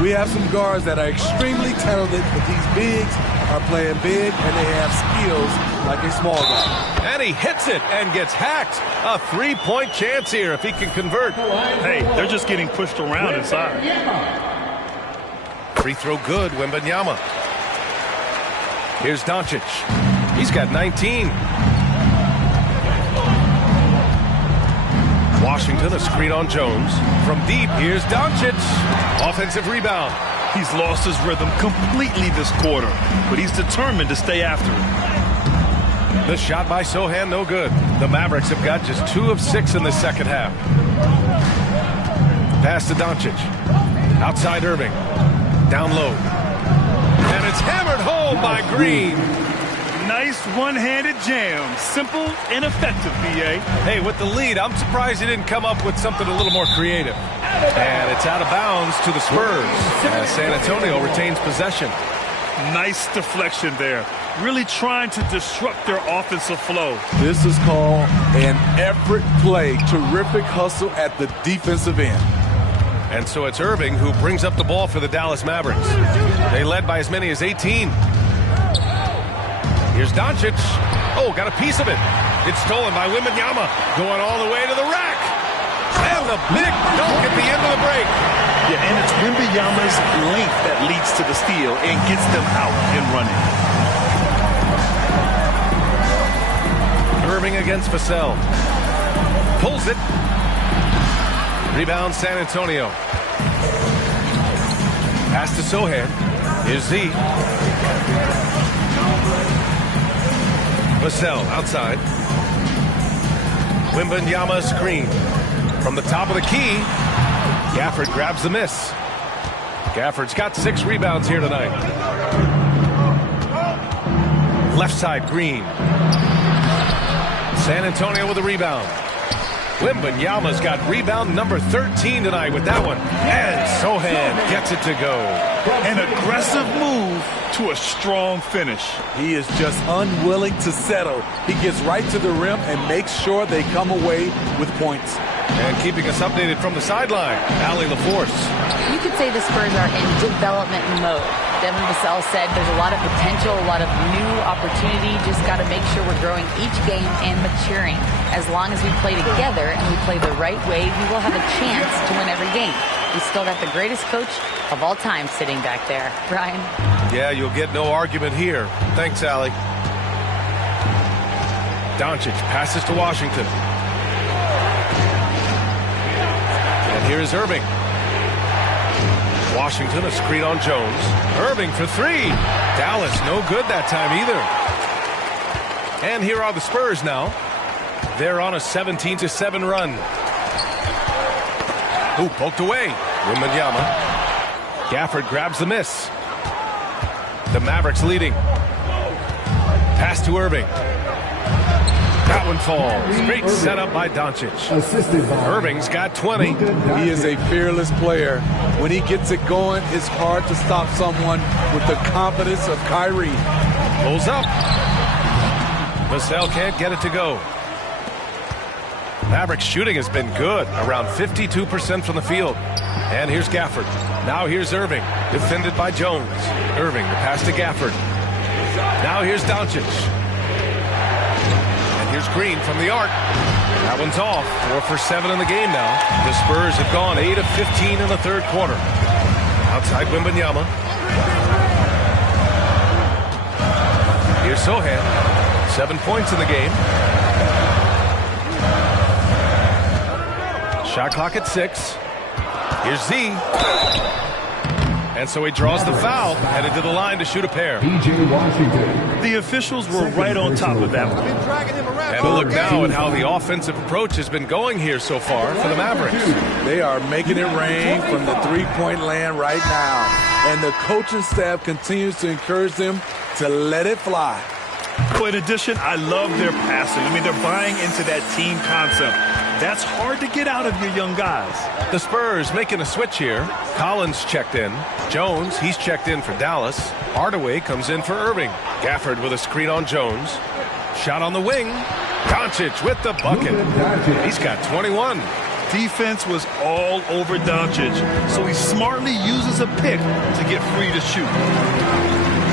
We have some guards that are extremely talented, but these bigs are playing big, and they have skills like a small guy. And he hits it and gets hacked. A 3-point chance here if he can convert. Hey, they're just getting pushed around inside. Free throw good, Wembanyama. Here's Doncic. He's got 19. Washington, a screen on Jones. From deep, here's Doncic. Offensive rebound. He's lost his rhythm completely this quarter, but he's determined to stay after it. The shot by Sohan, no good. The Mavericks have got just 2 of 6 in the second half. Pass to Doncic. Outside Irving. Down low. And it's hammered home by Green. Nice one-handed jam. Simple and effective, B.A. Hey, with the lead, I'm surprised he didn't come up with something a little more creative. And it's out of bounds to the Spurs as San Antonio retains possession. Nice deflection there. Really trying to disrupt their offensive flow. This is called an effort play. Terrific hustle at the defensive end. And so it's Irving who brings up the ball for the Dallas Mavericks. They led by as many as 18. Here's Doncic. Oh, got a piece of it. It's stolen by Wembanyama. Going all the way to the rack. And the big dunk at the end of the break. Yeah, and it's Wembanyama's length that leads to the steal and gets them out and running. Irving against Vassell. Pulls it. Rebound San Antonio. Pass to Sohan. Here's Z. Vassell outside. Wembanyama screen. From the top of the key, Gafford grabs the miss. Gafford's got 6 rebounds here tonight. Left side, Green. San Antonio with a rebound. Wembanyama's got rebound number 13 tonight with that one. And Sohan gets it to go. An aggressive move to a strong finish. He is just unwilling to settle. He gets right to the rim and makes sure they come away with points. And keeping us updated from the sideline, Allie LaForce. You could say the Spurs are in development mode. Devin Vassell said there's a lot of potential, a lot of new opportunity. Just got to make sure we're growing each game and maturing. As long as we play together and we play the right way, we will have a chance to win every game. We still got the greatest coach of all time sitting back there. Brian? Yeah, you'll get no argument here. Thanks, Allie. Doncic passes to Washington. And here is Irving. Washington, a screen on Jones. Irving for 3. Dallas, no good that time either. And here are the Spurs now. They're on a 17-7 run. Ooh, poked away. Wembanyama. Gafford grabs the miss. The Mavericks leading. Pass to Irving. That one falls. Great setup by Doncic. Irving's got 20. He is a fearless player. When he gets it going, it's hard to stop someone with the confidence of Kyrie. Pulls up. Vassell can't get it to go. Mavericks shooting has been good, around 52% from the field. And here's Gafford. Now here's Irving, defended by Jones. Irving, the pass to Gafford. Now here's Doncic. And here's Green from the arc. That one's off. 4 for 7 in the game now. The Spurs have gone 8 of 15 in the third quarter. Outside Wembanyama. Here's Sohan. 7 points in the game. Shot clock at 6. Here's Z. And so he draws the foul, headed to the line to shoot a pair. PJ Washington. The officials were right on top of that one. And look now at how the offensive approach has been going here so far for the Mavericks. They are making it rain from the three-point land right now. And the coaching staff continues to encourage them to let it fly. In addition, I love their passing. I mean, they're buying into that team concept. That's hard to get out of your young guys. The Spurs making a switch here. Collins checked in. Jones, he's checked in for Dallas. Hardaway comes in for Irving. Gafford with a screen on Jones. Shot on the wing. Doncic with the bucket. He's got 21. Defense was all over Doncic, so he smartly uses a pick to get free to shoot.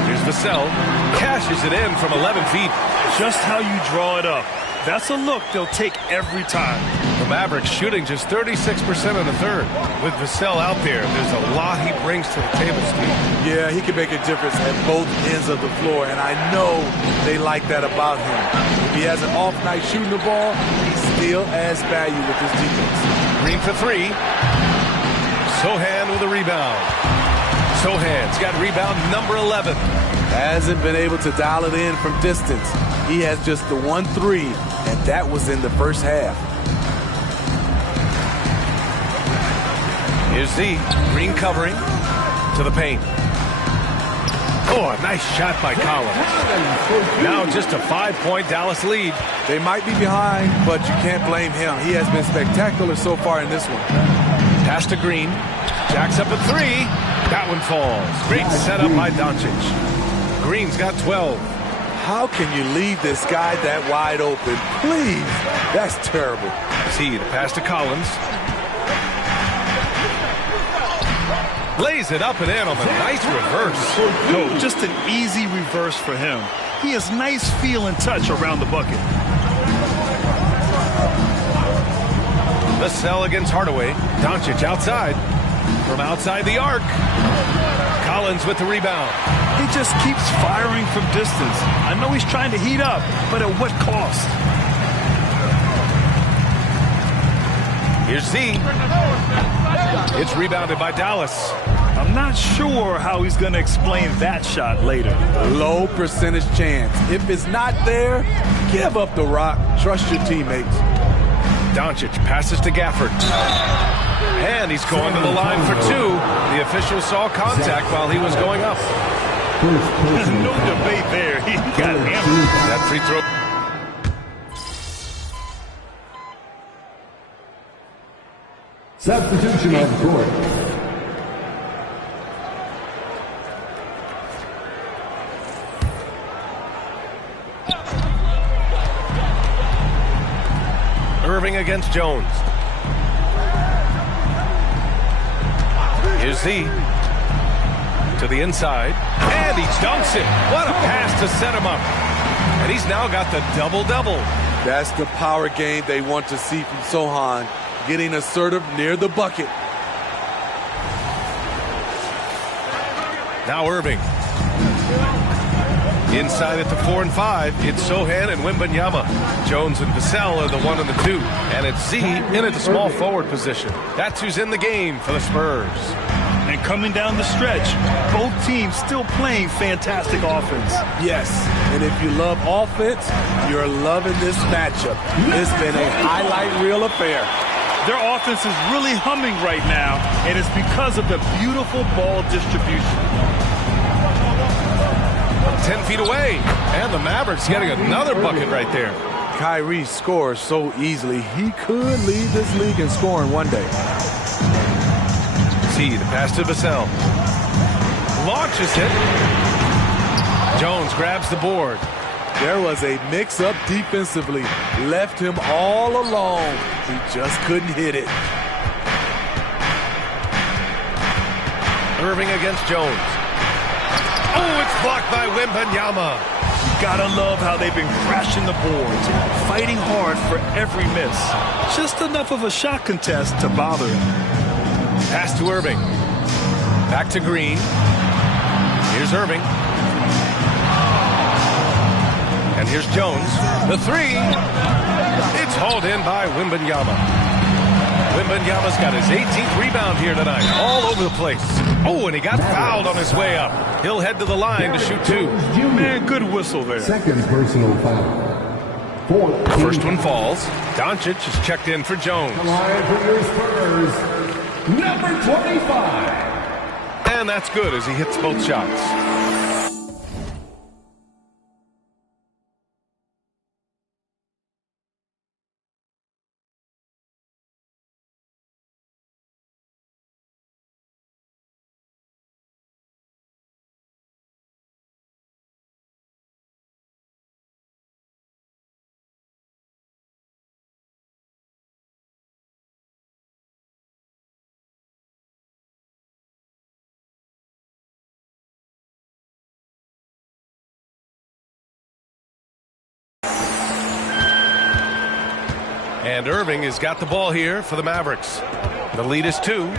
Here's Vassell. Cashes it in from 11 feet. Just how you draw it up. That's a look they'll take every time. The Mavericks shooting just 36% in the third. With Vassell out there, there's a lot he brings to the table, Steve. Yeah, he can make a difference at both ends of the floor, and I know they like that about him. If he has an off night shooting the ball, he still adds value with his defense. Green for 3. Sohan with a rebound. Sohan's got rebound number 11. Hasn't been able to dial it in from distance. He has just the 1-3, and that was in the first half. Here's Z. Green covering to the paint. Oh, a nice shot by Collins. Now just a 5-point Dallas lead. They might be behind, but you can't blame him. He has been spectacular so far in this one. Pass to Green. Jacks up a 3. That one falls. Great setup by Doncic. Green's got 12. How can you leave this guy that wide open? Please. That's terrible. See the pass to Collins. Lays it up and in on the nice reverse. No, just an easy reverse for him. He has nice feel and touch around the bucket. Vassell against Hardaway. Doncic outside. From outside the arc. Collins with the rebound. He just keeps firing from distance. I know he's trying to heat up, but at what cost? Here's Z. It's rebounded by Dallas. I'm not sure how he's going to explain that shot later. Low percentage chance. If it's not there, give up the rock. Trust your teammates. Doncic passes to Gafford. And he's going to the line for 2. The official saw contact while he was going up. No debate there. He got hammered. That free throw. Substitution on the court. Irving against Jones. Here's Z. To the inside. And he dunks it. What a pass to set him up. And he's now got the double-double. That's the power game they want to see from Sohan. Getting assertive near the bucket. Now Irving. Inside at the 4 and 5, it's Sohan and Wembanyama. Jones and Vassell are the 1 and the 2. And it's Z in at the small forward position. That's who's in the game for the Spurs. And coming down the stretch, both teams still playing fantastic offense. Yes, and if you love offense, you're loving this matchup. It's been a highlight reel affair. Their offense is really humming right now, and it's because of the beautiful ball distribution. 10 feet away, and the Mavericks getting another bucket right there. Kyrie scores so easily. He could lead this league in scoring one day. See the pass to Vassell. Launches it. Jones grabs the board. There was a mix-up defensively. Left him all alone. He just couldn't hit it. Irving against Jones. Oh, it's blocked by Wembanyama. You gotta love how they've been crashing the boards, fighting hard for every miss. Just enough of a shot contest to bother him. Pass to Irving. Back to Green. Here's Irving. And here's Jones. The three. It's hauled in by Wembanyama. Wembanyama's got his 18th rebound here tonight. All over the place. Oh, and he got fouled on his way up. He'll head to the line to shoot two. Man, good whistle there. Second personal foul. First one falls. Doncic is checked in for Jones. The line for your Spurs, number 25. And that's good as he hits both shots. And Irving has got the ball here for the Mavericks. The lead is 2. And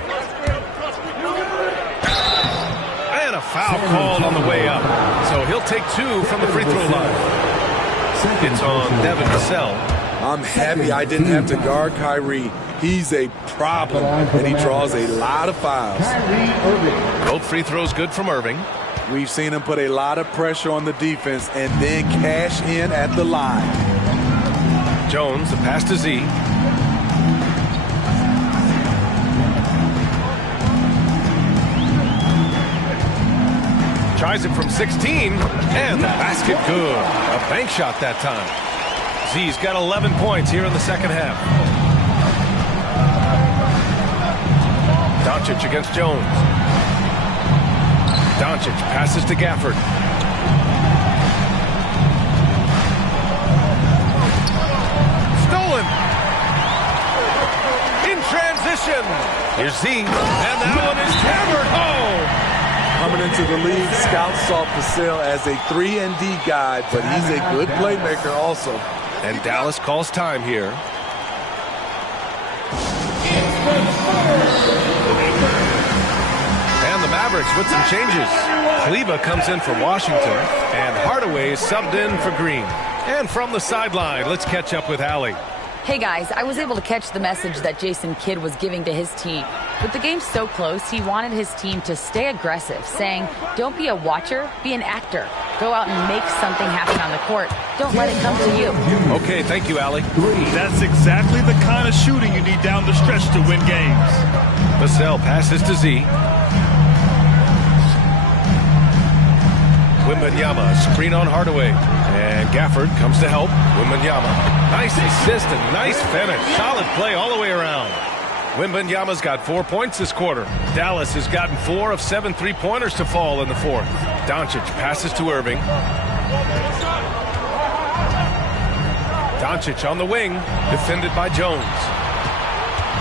a foul called on the way up. So he'll take 2 from the free throw line. It's on Devin Vassell. I'm happy I didn't have to guard Kyrie. He's a problem, and he draws a lot of fouls. Both free throws good from Irving. We've seen him put a lot of pressure on the defense and then cash in at the line. Jones, the pass to Z. Tries it from 16, and the basket good. A bank shot that time. Z's got 11 points here in the second half. Doncic against Jones. Doncic passes to Gafford. Transition. Here's Z, and that one is hammered home. Coming into the league, scouts saw Vassell as a 3-and-D guy, but he's a good playmaker also. And Dallas calls time here. And the Mavericks with some changes. Kleba comes in for Washington, and Hardaway is subbed in for Green. And from the sideline, let's catch up with Allie. Hey guys, I was able to catch the message that Jason Kidd was giving to his team. With the game so close, he wanted his team to stay aggressive, saying, don't be a watcher, be an actor. Go out and make something happen on the court. Don't let it come to you. Okay, thank you, Allie. That's exactly the kind of shooting you need down the stretch to win games. Vassell passes to Z. Wembanyama, screen on Hardaway. And Gafford comes to help. Wembanyama. Nice assist and nice finish. Solid play all the way around. Wembanyama's got 4 points this quarter. Dallas has gotten 4 of 7 3-pointers to fall in the fourth. Doncic passes to Irving. Doncic on the wing, defended by Jones.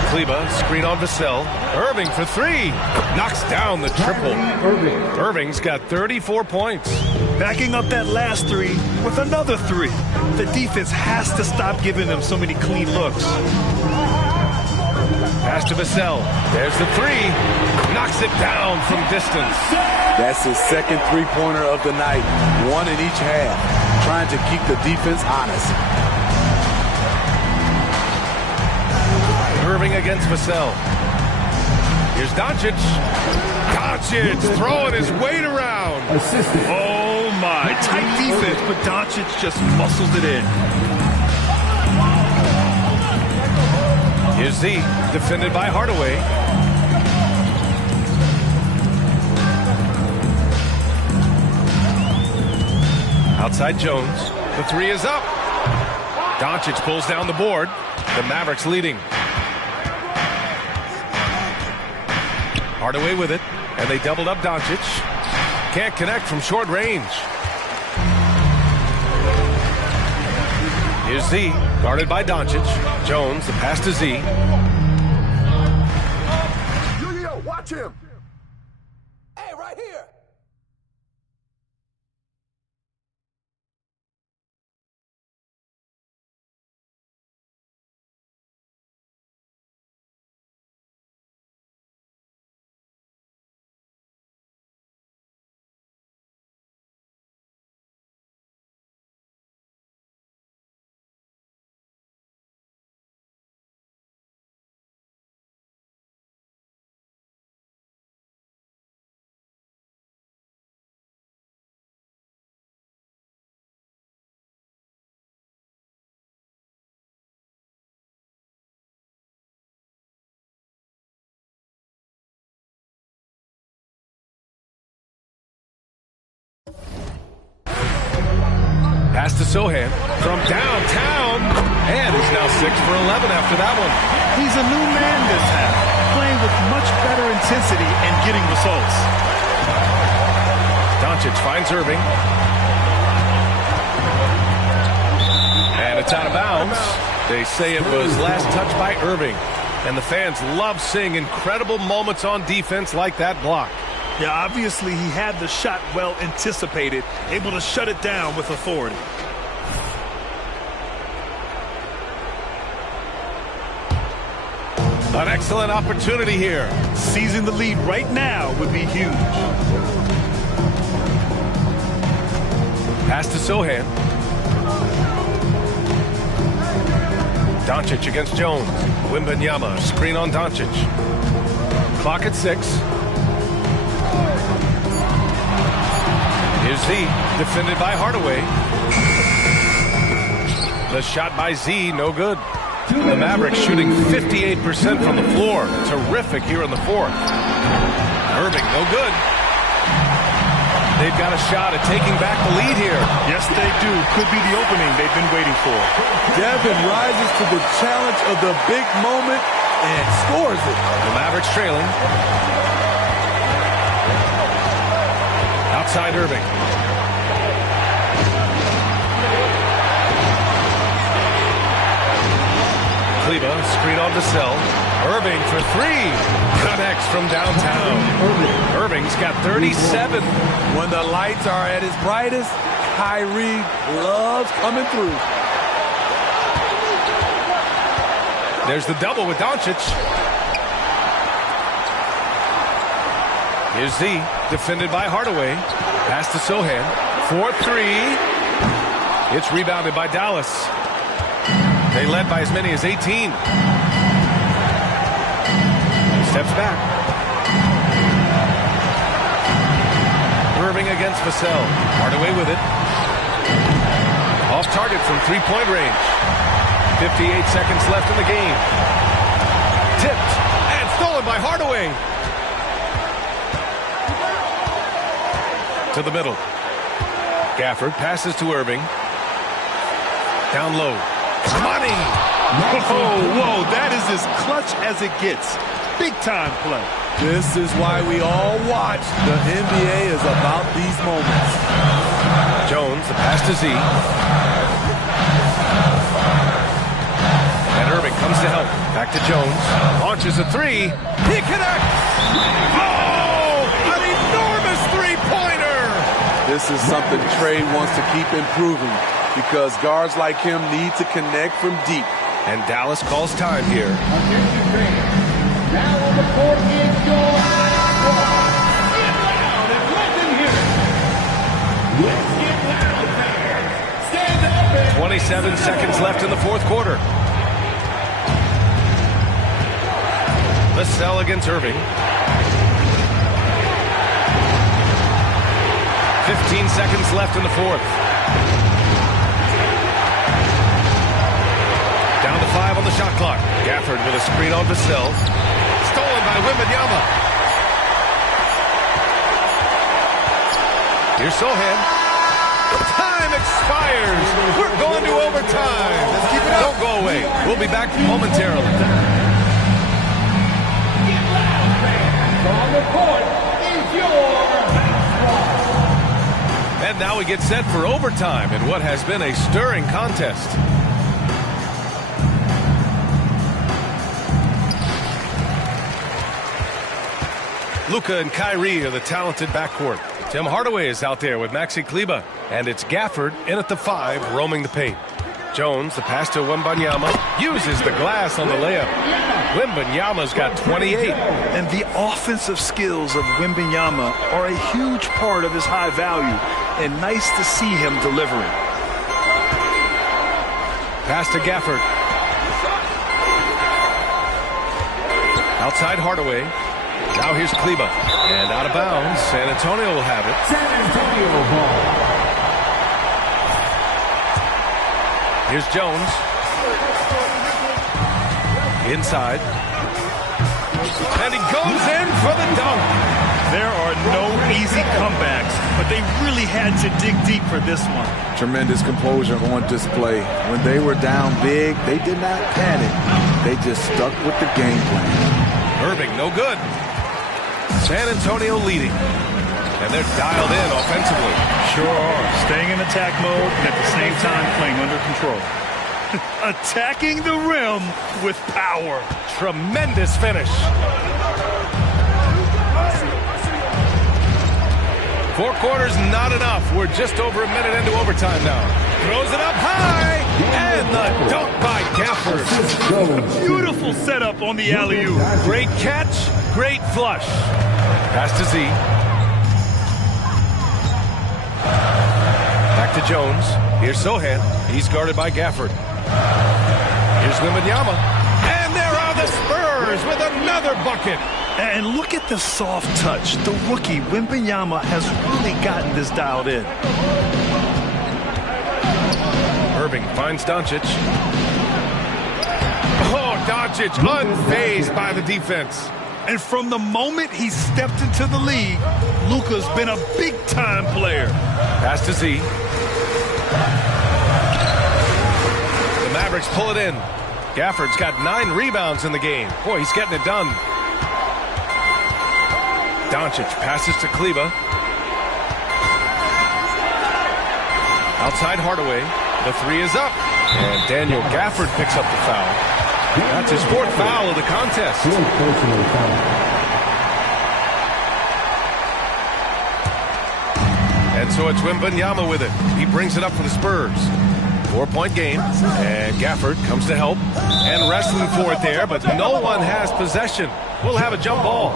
Kleba, screen on Vassell. Irving for 3. Knocks down the triple. Irving's got 34 points. Backing up that last 3 with another 3. The defense has to stop giving them so many clean looks. Pass to Vassell. There's the 3. Knocks it down from distance. That's his second three-pointer of the night. 1 in each half. Trying to keep the defense honest. Irving against Vassell. Here's Doncic. Doncic throwing his weight around. Oh my, tight defense, but Doncic just muscled it in. Here's Z, defended by Hardaway. Outside Jones. The 3 is up. Doncic pulls down the board. The Mavericks leading. Hardaway with it, and they doubled up Doncic. Can't connect from short range. Here's Z, guarded by Doncic. Jones, the pass to Z. Watch him. Hey, right here. Pass to Sohan from downtown. And he's now 6 for 11 after that one. He's a new man this half, playing with much better intensity and getting results. Doncic finds Irving. And it's out of bounds. They say it was last touched by Irving. And the fans love seeing incredible moments on defense like that block. Yeah, obviously he had the shot well anticipated, able to shut it down with authority. An excellent opportunity here. Seizing the lead right now would be huge. Pass to Sohan. Doncic against Jones. Wembanyama, screen on Doncic. Clock at 6. Here's Z, defended by Hardaway. The shot by Z, no good. The Mavericks shooting 58% from the floor. Terrific here in the fourth. Irving, no good. They've got a shot at taking back the lead here. Yes, they do. Could be the opening they've been waiting for. Devin rises to the challenge of the big moment and scores it. The Mavericks trailing. Outside Irving. Kleba, screen on Vassell. Irving for 3. Connects from downtown. Irving's got 37. When the lights are at its brightest, Kyrie loves coming through. There's the double with Doncic. Here's Z, defended by Hardaway. Pass to Sohan. 4-3. It's rebounded by Dallas. They led by as many as 18. Steps back. Irving against Vassell. Hardaway with it. Off target from three-point range. 58 seconds left in the game. Tipped and stolen by Hardaway. To the middle. Gafford passes to Irving. Down low. Money! Whoa, that is as clutch as it gets. Big time play. This is why we all watch. The NBA is about these moments. Jones, the pass to Z. And Irving comes to help. Back to Jones. Launches a 3. He connects! Oh! An enormous three-pointer! This is something Trey wants to keep improving because guards like him need to connect from deep. And Dallas calls time here. Now on the court is your squad. Get loud and let them hear it. Let's get loud, fans. Stand up and 27 seconds left in the fourth quarter. Vassell against Irving. 15 seconds left in the fourth. Down to 5 on the shot clock. Gafford with a screen on Vassell. Stolen by Wembanyama. Here's Sohan. Time expires. We're going to overtime. Let's keep it up. Don't go away. We'll be back momentarily. get loud, fans. On the court is your squad. And now we get set for overtime in what has been a stirring contest. Luka and Kyrie are the talented backcourt. Tim Hardaway is out there with Maxi Kleba. And it's Gafford in at the 5, roaming the paint. Jones, the pass to Wembanyama, uses the glass on the layup. Wembanyama's got 28. And the offensive skills of Wembanyama are a huge part of his high value. And nice to see him delivering. Pass to Gafford. Outside Hardaway. Now here's Kleba. And out of bounds. San Antonio will have it. San Antonio ball. Here's Jones. Inside. And he goes in for the dunk. There are no easy comebacks, but they really had to dig deep for this one. Tremendous composure on display. When they were down big, they did not panic. They just stuck with the game plan. Irving, no good. San Antonio leading. And they're dialed in offensively. Sure are. Staying in attack mode and at the same time playing under control. Attacking the rim with power. Tremendous finish. 4 quarters, not enough. We're just over a minute into overtime now. Throws it up high, and the dunk by Gafford. Beautiful setup on the alley-oop. Great catch, great flush. Pass to Z. Back to Jones. Here's Sohan. He's guarded by Gafford. Here's Wembanyama. And there are the Spurs with another bucket. And look at the soft touch. The rookie, Wembanyama, has really gotten this dialed in. Irving finds Doncic. Oh, Doncic unfazed by the defense. And from the moment he stepped into the league, Luka's been a big-time player. Pass to Z. The Mavericks pull it in. Gafford's got 9 rebounds in the game. Boy, he's getting it done. Doncic passes to Kleber. Outside Hardaway. The 3 is up. And Daniel Gafford picks up the foul. That's his 4th foul of the contest. And so it's Wembanyama with it. He brings it up for the Spurs. 4-point game. And Gafford comes to help. And wrestling for it there, but no one has possession. We'll have a jump ball.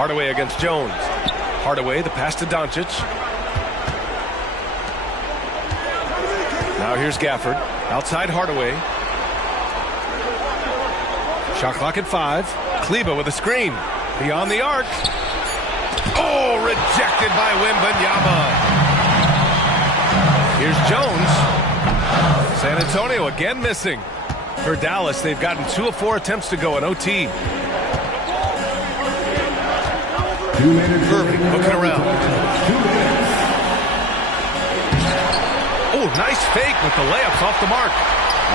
Hardaway against Jones. Hardaway, the pass to Doncic. Now here's Gafford. Outside Hardaway. Shot clock at 5. Kleber with a screen. Beyond the arc. Oh, rejected by Wembanyama. Here's Jones. San Antonio again missing. For Dallas, they've gotten 2 of 4 attempts to go in OT. Irving looking around. Oh, nice fake with the layups off the mark.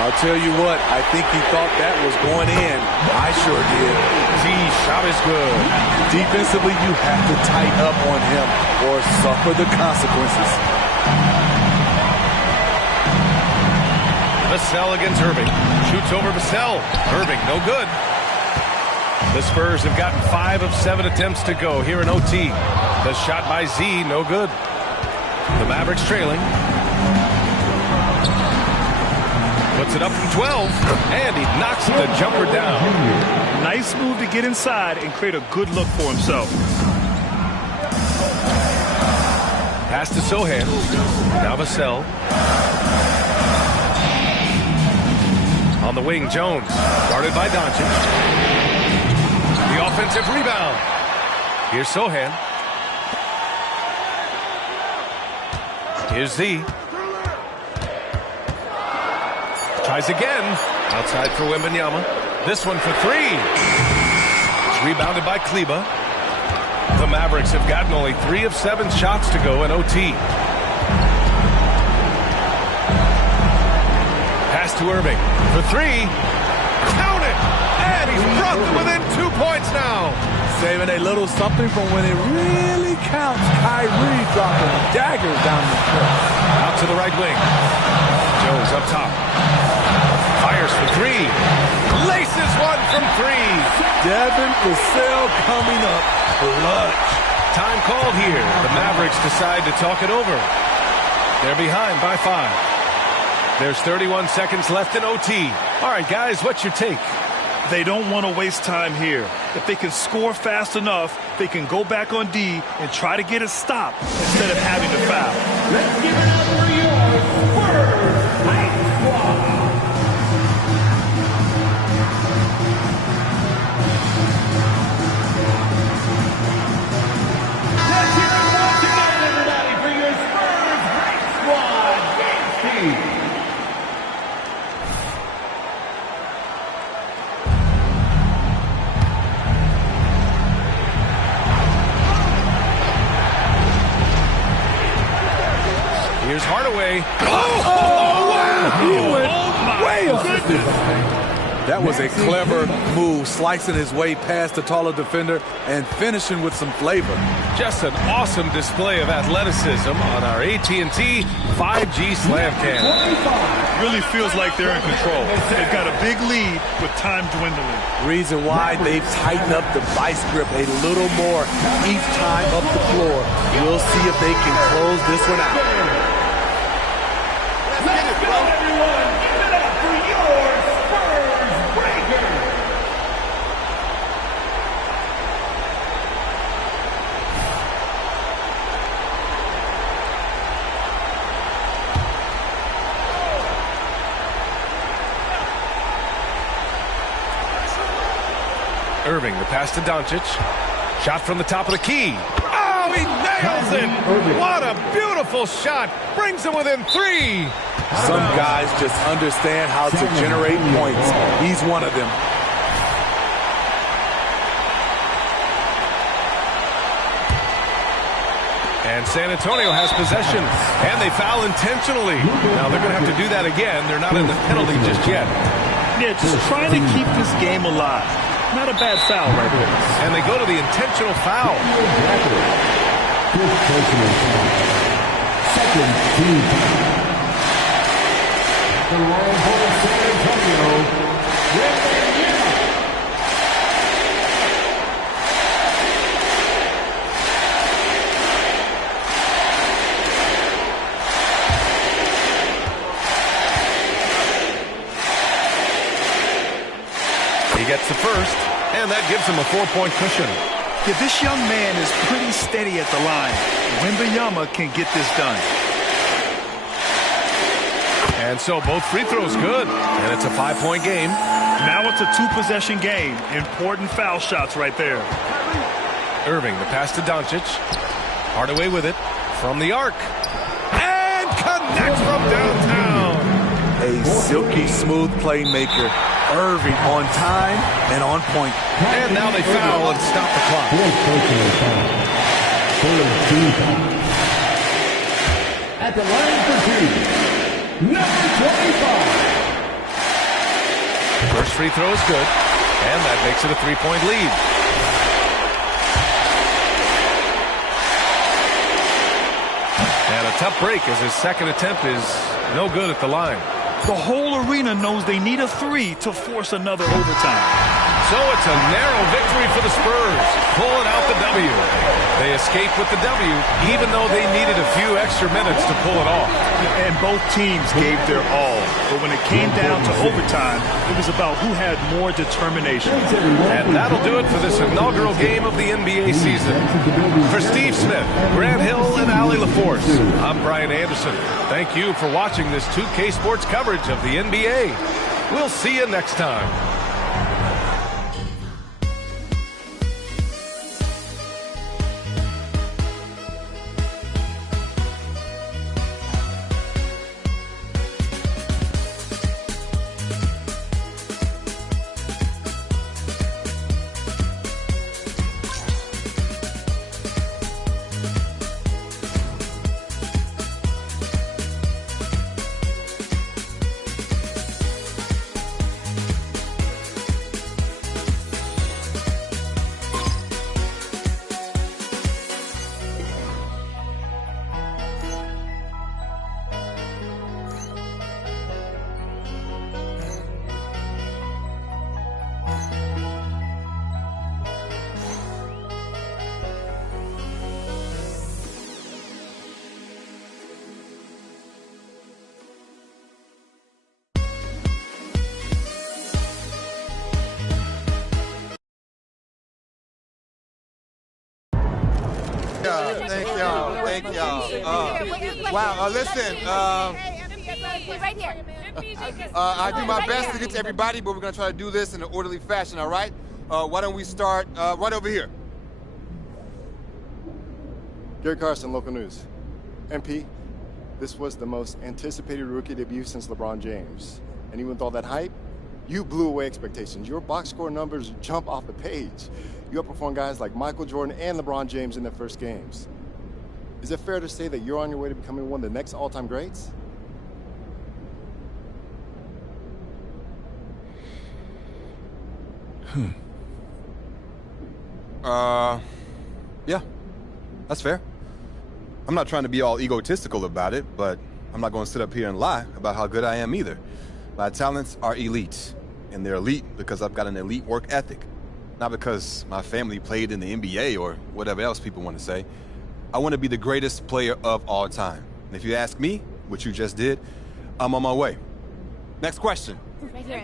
I'll tell you what, I think he thought that was going in. I sure did. Shot is good. Defensively, you have to tighten up on him or suffer the consequences. Vassell against Irving. Shoots over Vassell. Irving, no good. The Spurs have gotten 5 of 7 attempts to go here in OT. The shot by Z, no good. The Mavericks trailing. Puts it up from 12, and he knocks the jumper down. Nice move to get inside and create a good look for himself. Pass to Sohan. Now Vassell. On the wing, Jones. Guarded by Doncic. The offensive rebound. Here's Sohan. Here's Z. Tries again. Outside for Wembanyama. This one for 3. It's rebounded by Kleber. The Mavericks have gotten only 3 of 7 shots to go in OT. Pass to Irving for 3. Count it! And he's brought them within 2 points now. Saving a little something from when it really counts. Kyrie dropping daggers down the court. Out to the right wing. Jones up top. Fires for 3. Laces one from 3. Devin Vassell coming up clutch. Time called here. The Mavericks decide to talk it over. They're behind by 5. There's 31 seconds left in OT. All right, guys, what's your take? They don't want to waste time here. If they can score fast enough, they can go back on D and try to get a stop instead of having to foul. Let's give it up for your Spurs Night Squad. Let's hear it once again, everybody, for your Spurs Night Squad game team. Here's Hardaway. He went way up. That was a clever move, slicing his way past the taller defender and finishing with some flavor. Just an awesome display of athleticism on our AT&T 5G Slam Cam. Really feels like they're in control. They've got a big lead with time dwindling. Reason why they've tightened up the vice grip a little more each time up the floor. We'll see if they can close this one out. Let's go, everyone. Give it up for your Spurs Breakers. Irving, the pass to Doncic. Shot from the top of the key. Oh, he nails it! What a beautiful shot! Brings him within 3. Some guys just understand how to generate points. He's one of them. And San Antonio has possession, and they foul intentionally. Now they're going to have to do that again. They're not in the penalty just yet. Yeah, just trying to keep this game alive. Not a bad foul right there. And they go to the intentional foul. Second team. The line for San Antonio. He gets the first, and that gives him a 4-point cushion. Yeah, this young man is pretty steady at the line. Wembanyama can get this done. And so both free throws good, and it's a 5-point game. Now it's a 2-possession game. Important foul shots right there. Irving, the pass to Doncic. Hardaway with it from the arc. And connects from downtown. A silky smooth playmaker. Irving on time and on point. And now they foul and stop the clock. At the line for 2, number 25. First free throw is good, and that makes it a 3-point lead. And a tough break as his second attempt is no good at the line. The whole arena knows they need a 3 to force another overtime. So it's a narrow victory for the Spurs, pulling out the W. They escape with the W, even though they needed a few extra minutes to pull it off. And both teams gave their all. But when it came down to overtime, it was about who had more determination. And that'll do it for this inaugural game of the NBA season. For Steve Smith, Grant Hill, and Allie LaForce, I'm Brian Anderson. Thank you for watching this 2K Sports coverage of the NBA. We'll see you next time. Thank y'all. Thank y'all. Wow. Listen. Right here. I do my best to get to everybody, but we're gonna try to do this in an orderly fashion. All right? Why don't we start right over here? Gary Carson, local news. MP, this was the most anticipated rookie debut since LeBron James. And even with all that hype, you blew away expectations. Your box score numbers jump off the page. You outperformed guys like Michael Jordan and LeBron James in their first games. Is it fair to say that you're on your way to becoming one of the next all-time greats? Yeah, that's fair. I'm not trying to be all egotistical about it, but I'm not going to sit up here and lie about how good I am either. My talents are elite, and they're elite because I've got an elite work ethic, not because my family played in the NBA or whatever else people want to say. I want to be the greatest player of all time. And if you ask me, which you just did, I'm on my way. Next question. Right here.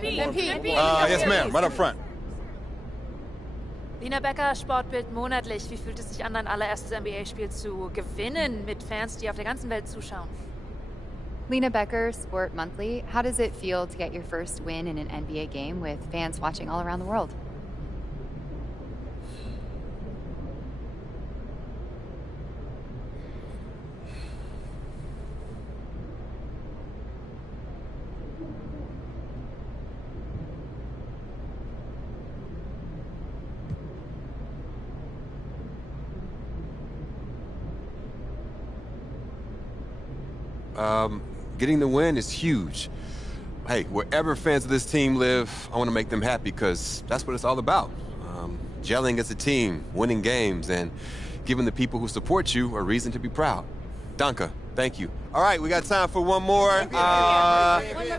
Yes, ma'am, right up front. Lina Becker, Sportbild monatlich. Wie fühlt es sich an, dein allererstes NBA-Spiel zu gewinnen mit Fans, die auf der ganzen Welt zuschauen? Lena Becker, Sport Monthly. How does it feel to get your first win in an NBA game with fans watching all around the world? Getting the win is huge. Hey, wherever fans of this team live, I want to make them happy because that's what it's all about. Gelling as a team, winning games, and giving the people who support you a reason to be proud. Danke, thank you. All right, we got time for one more.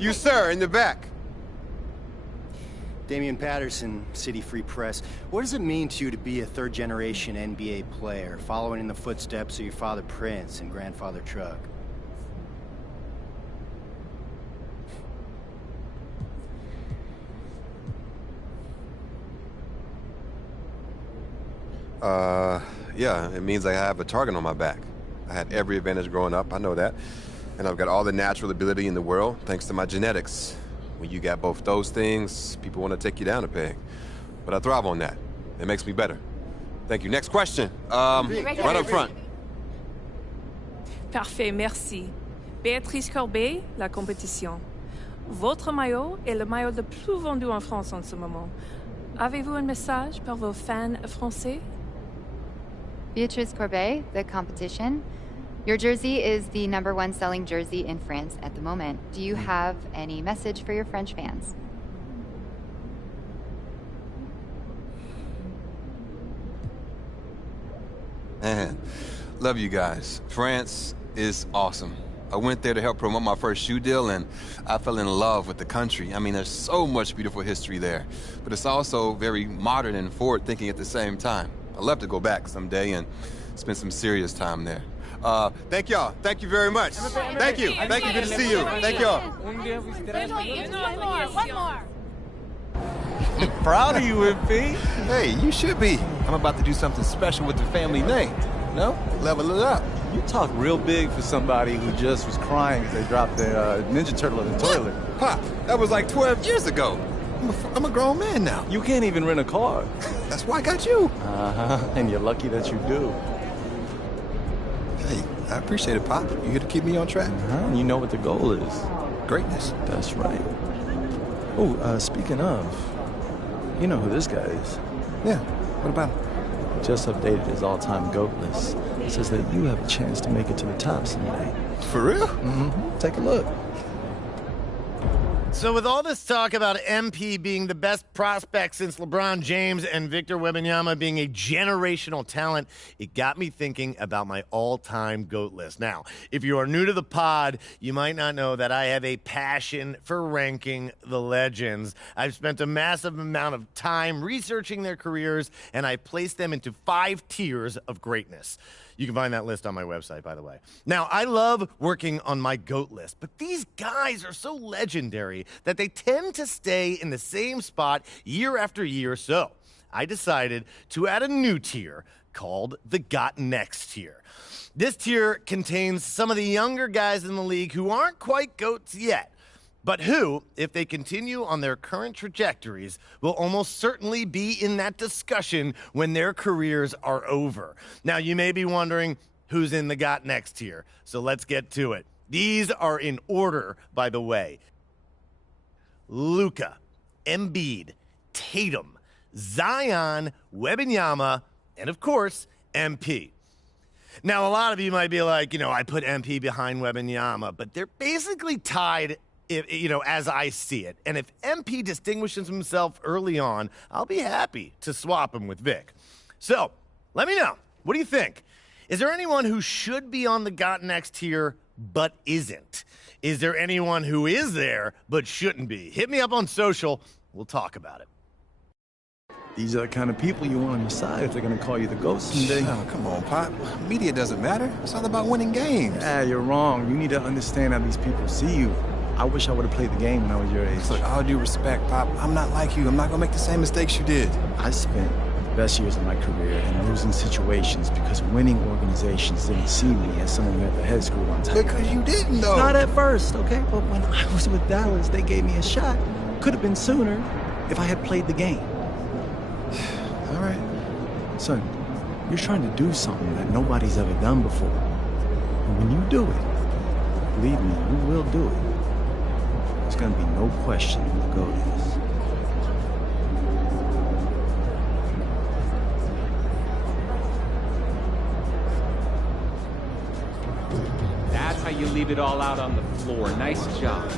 You, sir, in the back. Damian Patterson, City Free Press. What does it mean to you to be a third-generation NBA player, following in the footsteps of your father Prince and grandfather Truck? Yeah, it means I have a target on my back. I had every advantage growing up, I know that. And I've got all the natural ability in the world, thanks to my genetics. When you got both those things, people want to take you down a peg. But I thrive on that. It makes me better. Thank you. Next question. Right up front. Parfait, merci. Béatrice Corbet, La Compétition. Votre maillot est le maillot le plus vendu en France en ce moment. Avez-vous un message pour vos fans français? Beatrice Corbet, The Competition. Your jersey is the #1 selling jersey in France at the moment. Do you have any message for your French fans? Man, love you guys. France is awesome. I went there to help promote my first shoe deal, and I fell in love with the country. I mean, there's so much beautiful history there, but it's also very modern and forward-thinking at the same time. I'd love to go back someday and spend some serious time there. Thank y'all. Thank you very much. Thank you. Thank you. Good to see you. Thank y'all. One more. Proud of you, MP. Hey, you should be. I'm about to do something special with the family name. No? Level it up. You talk real big for somebody who just was crying because they dropped their Ninja Turtle in the toilet. Pop, that was like 12 years ago. I'm a grown man now. You can't even rent a car. That's why I got you. And you're lucky that you do. Hey, I appreciate it, Pop. You here to keep me on track? And you know what the goal is. Greatness. That's right. Oh, speaking of, you know who this guy is. Yeah, what about him? Just updated his all-time GOAT list. It says that you have a chance to make it to the top someday. For real? Mm-hmm. Take a look. So with all this talk about MP being the best prospect since LeBron James and Victor Wembanyama being a generational talent, it got me thinking about my all-time GOAT list. Now, if you are new to the pod, you might not know that I have a passion for ranking the legends. I've spent a massive amount of time researching their careers, and I placed them into 5 tiers of greatness. You can find that list on my website, by the way. Now, I love working on my GOAT list, but these guys are so legendary that they tend to stay in the same spot year after year. So I decided to add a new tier called the Got Next tier. This tier contains some of the younger guys in the league who aren't quite GOATs yet, but who, if they continue on their current trajectories, will almost certainly be in that discussion when their careers are over. Now, you may be wondering who's in the Got Next tier, so let's get to it. These are in order, by the way. Luka, Embiid, Tatum, Zion, Wembanyama, and of course, MP. Now, a lot of you might be like, I put MP behind Wembanyama, but they're basically tied, as I see it. And if MP distinguishes himself early on, I'll be happy to swap him with Vic. So, let me know. What do you think? Is there anyone who should be on the Got Next tier but isn't? Is there anyone who is there but shouldn't be? Hit me up on social. We'll talk about it. These are the kind of people you want on your side if they're going to call you the GOAT someday. Oh, come on, Pop. Media doesn't matter. It's all about winning games. You're wrong. You need to understand how these people see you. I wish I would have played the game when I was your age. Look, all due respect, Pop, I'm not like you. I'm not going to make the same mistakes you did. I spent the best years of my career in losing situations because winning organizations didn't see me as someone who had the head screwed on tight. Because you didn't, though. Not at first, okay? But when I was with Dallas, they gave me a shot. Could have been sooner if I had played the game. All right. Son, you're trying to do something that nobody's ever done before. And when you do it, believe me, you will do it. There's going to be no question who the GOAT is. That's how you leave it all out on the floor. Nice job.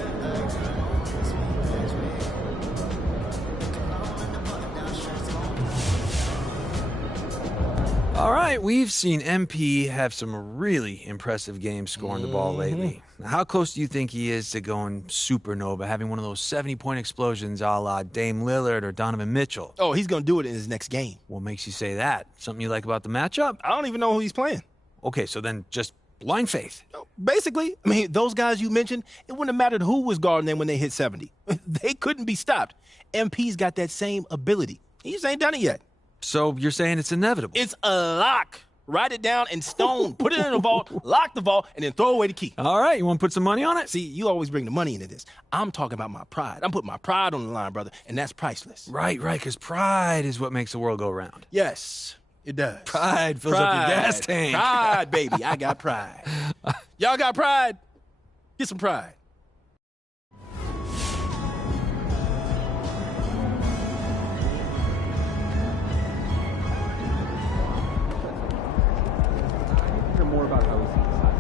All right, we've seen MP have some really impressive games scoring the ball lately. Now, how close do you think he is to going supernova, having one of those 70-point explosions a la Dame Lillard or Donovan Mitchell? Oh, he's going to do it in his next game. What makes you say that? Something you like about the matchup? I don't even know who he's playing. Okay, so then just blind faith. Basically, I mean, those guys you mentioned, it wouldn't have mattered who was guarding them when they hit 70. They couldn't be stopped. MP's got that same ability. He just ain't done it yet. So you're saying it's inevitable? It's a lock. Write it down in stone, put it in the vault, lock the vault, and then throw away the key. All right, you want to put some money on it? See, you always bring the money into this. I'm talking about my pride. I'm putting my pride on the line, brother, and that's priceless. Right, because pride is what makes the world go round. Yes, it does. Pride fills up your gas tank. Pride, baby. I got pride. Y'all got pride? Get some pride. More about how we see the side.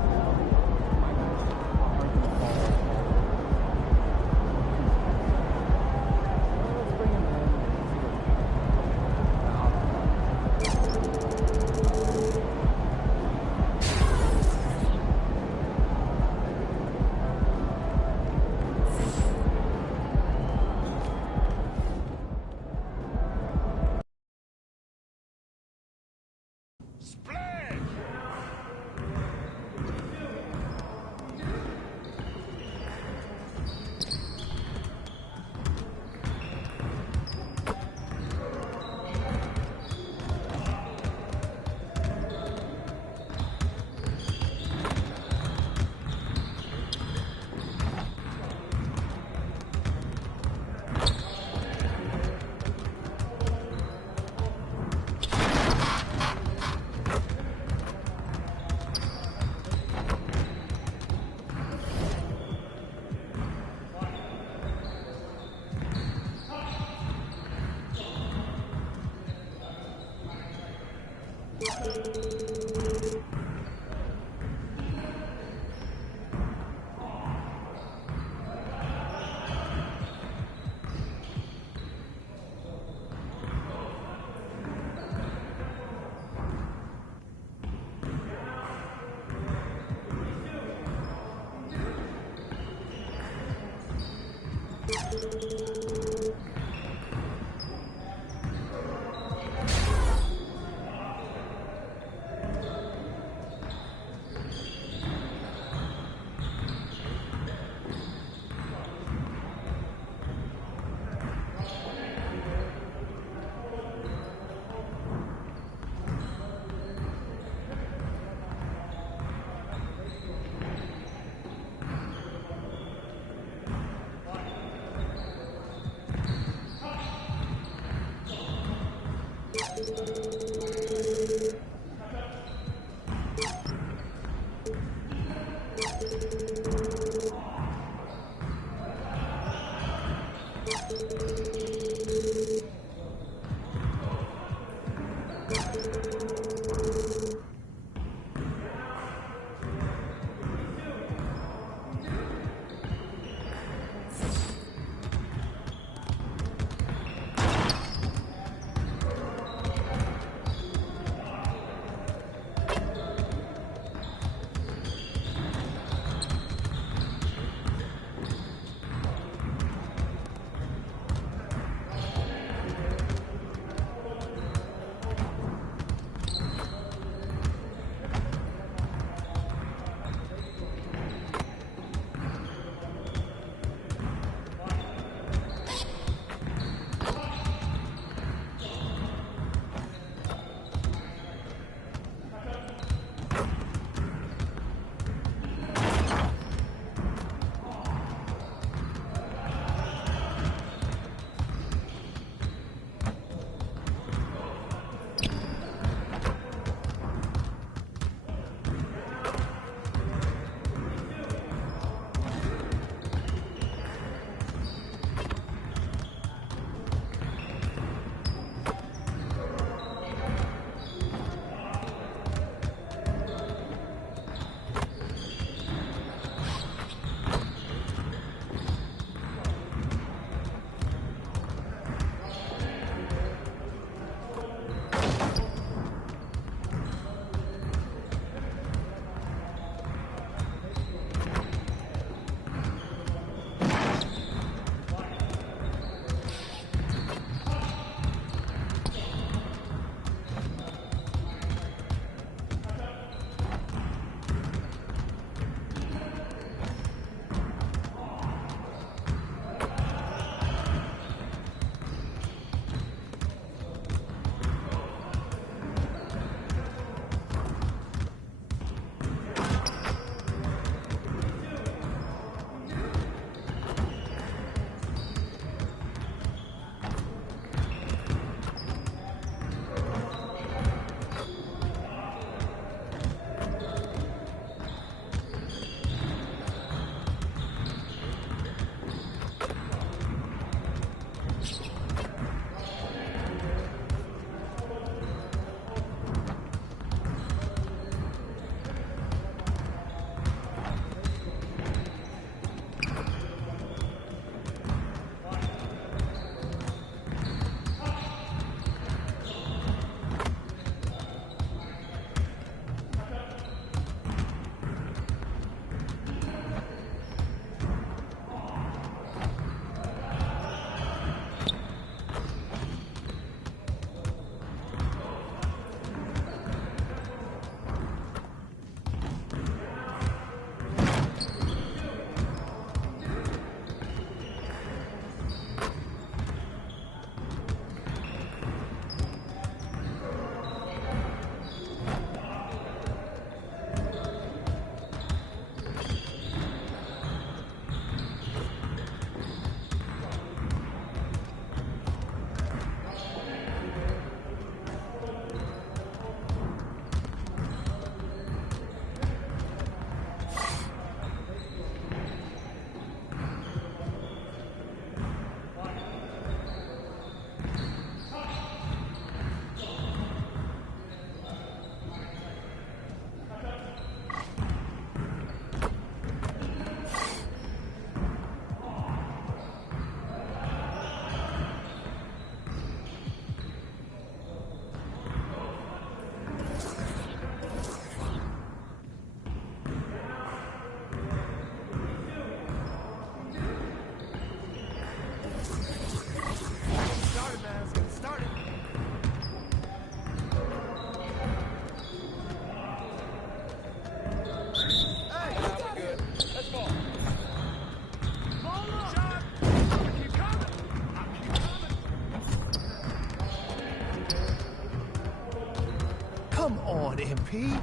Come on, MP.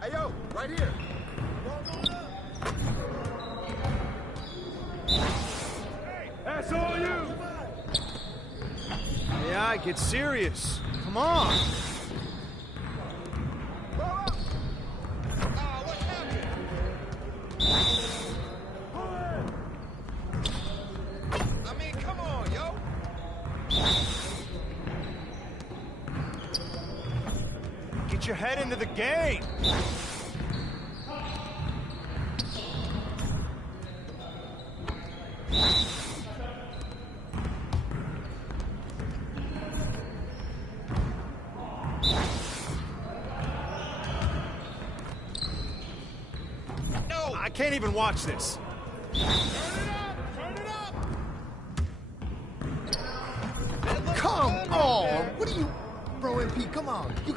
Hey, yo, right here. That's all you. Yeah, get serious. Come on. I mean, come on, yo. Get your head into the game. No. I can't even watch this. Come on. What are you... Bro, MP, come on. You...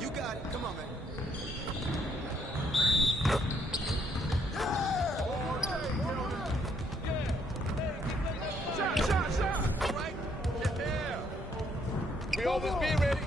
You got it. Come on, man. Shot. All right. Yeah. We always be ready.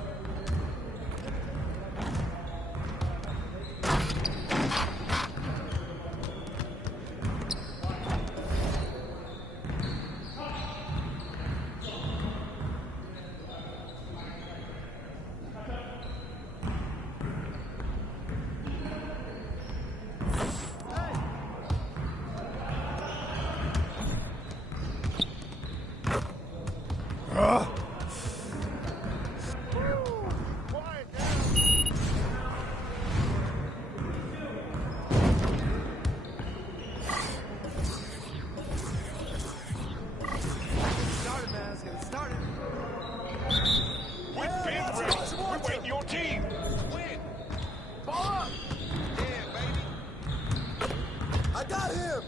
I got him!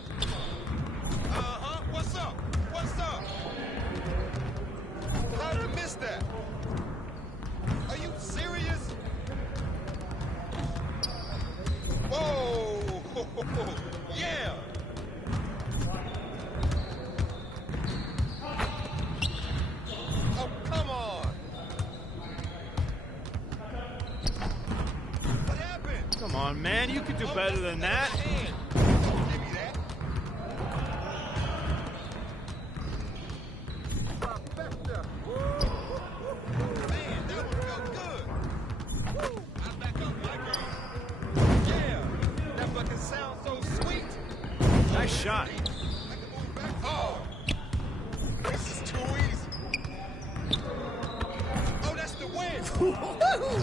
What's up? How did I miss that? Are you serious? Whoa! Yeah! Oh, come on! What happened? Come on, man. You could do better than that. Nice shot. Oh, this is too easy. Oh, that's the win.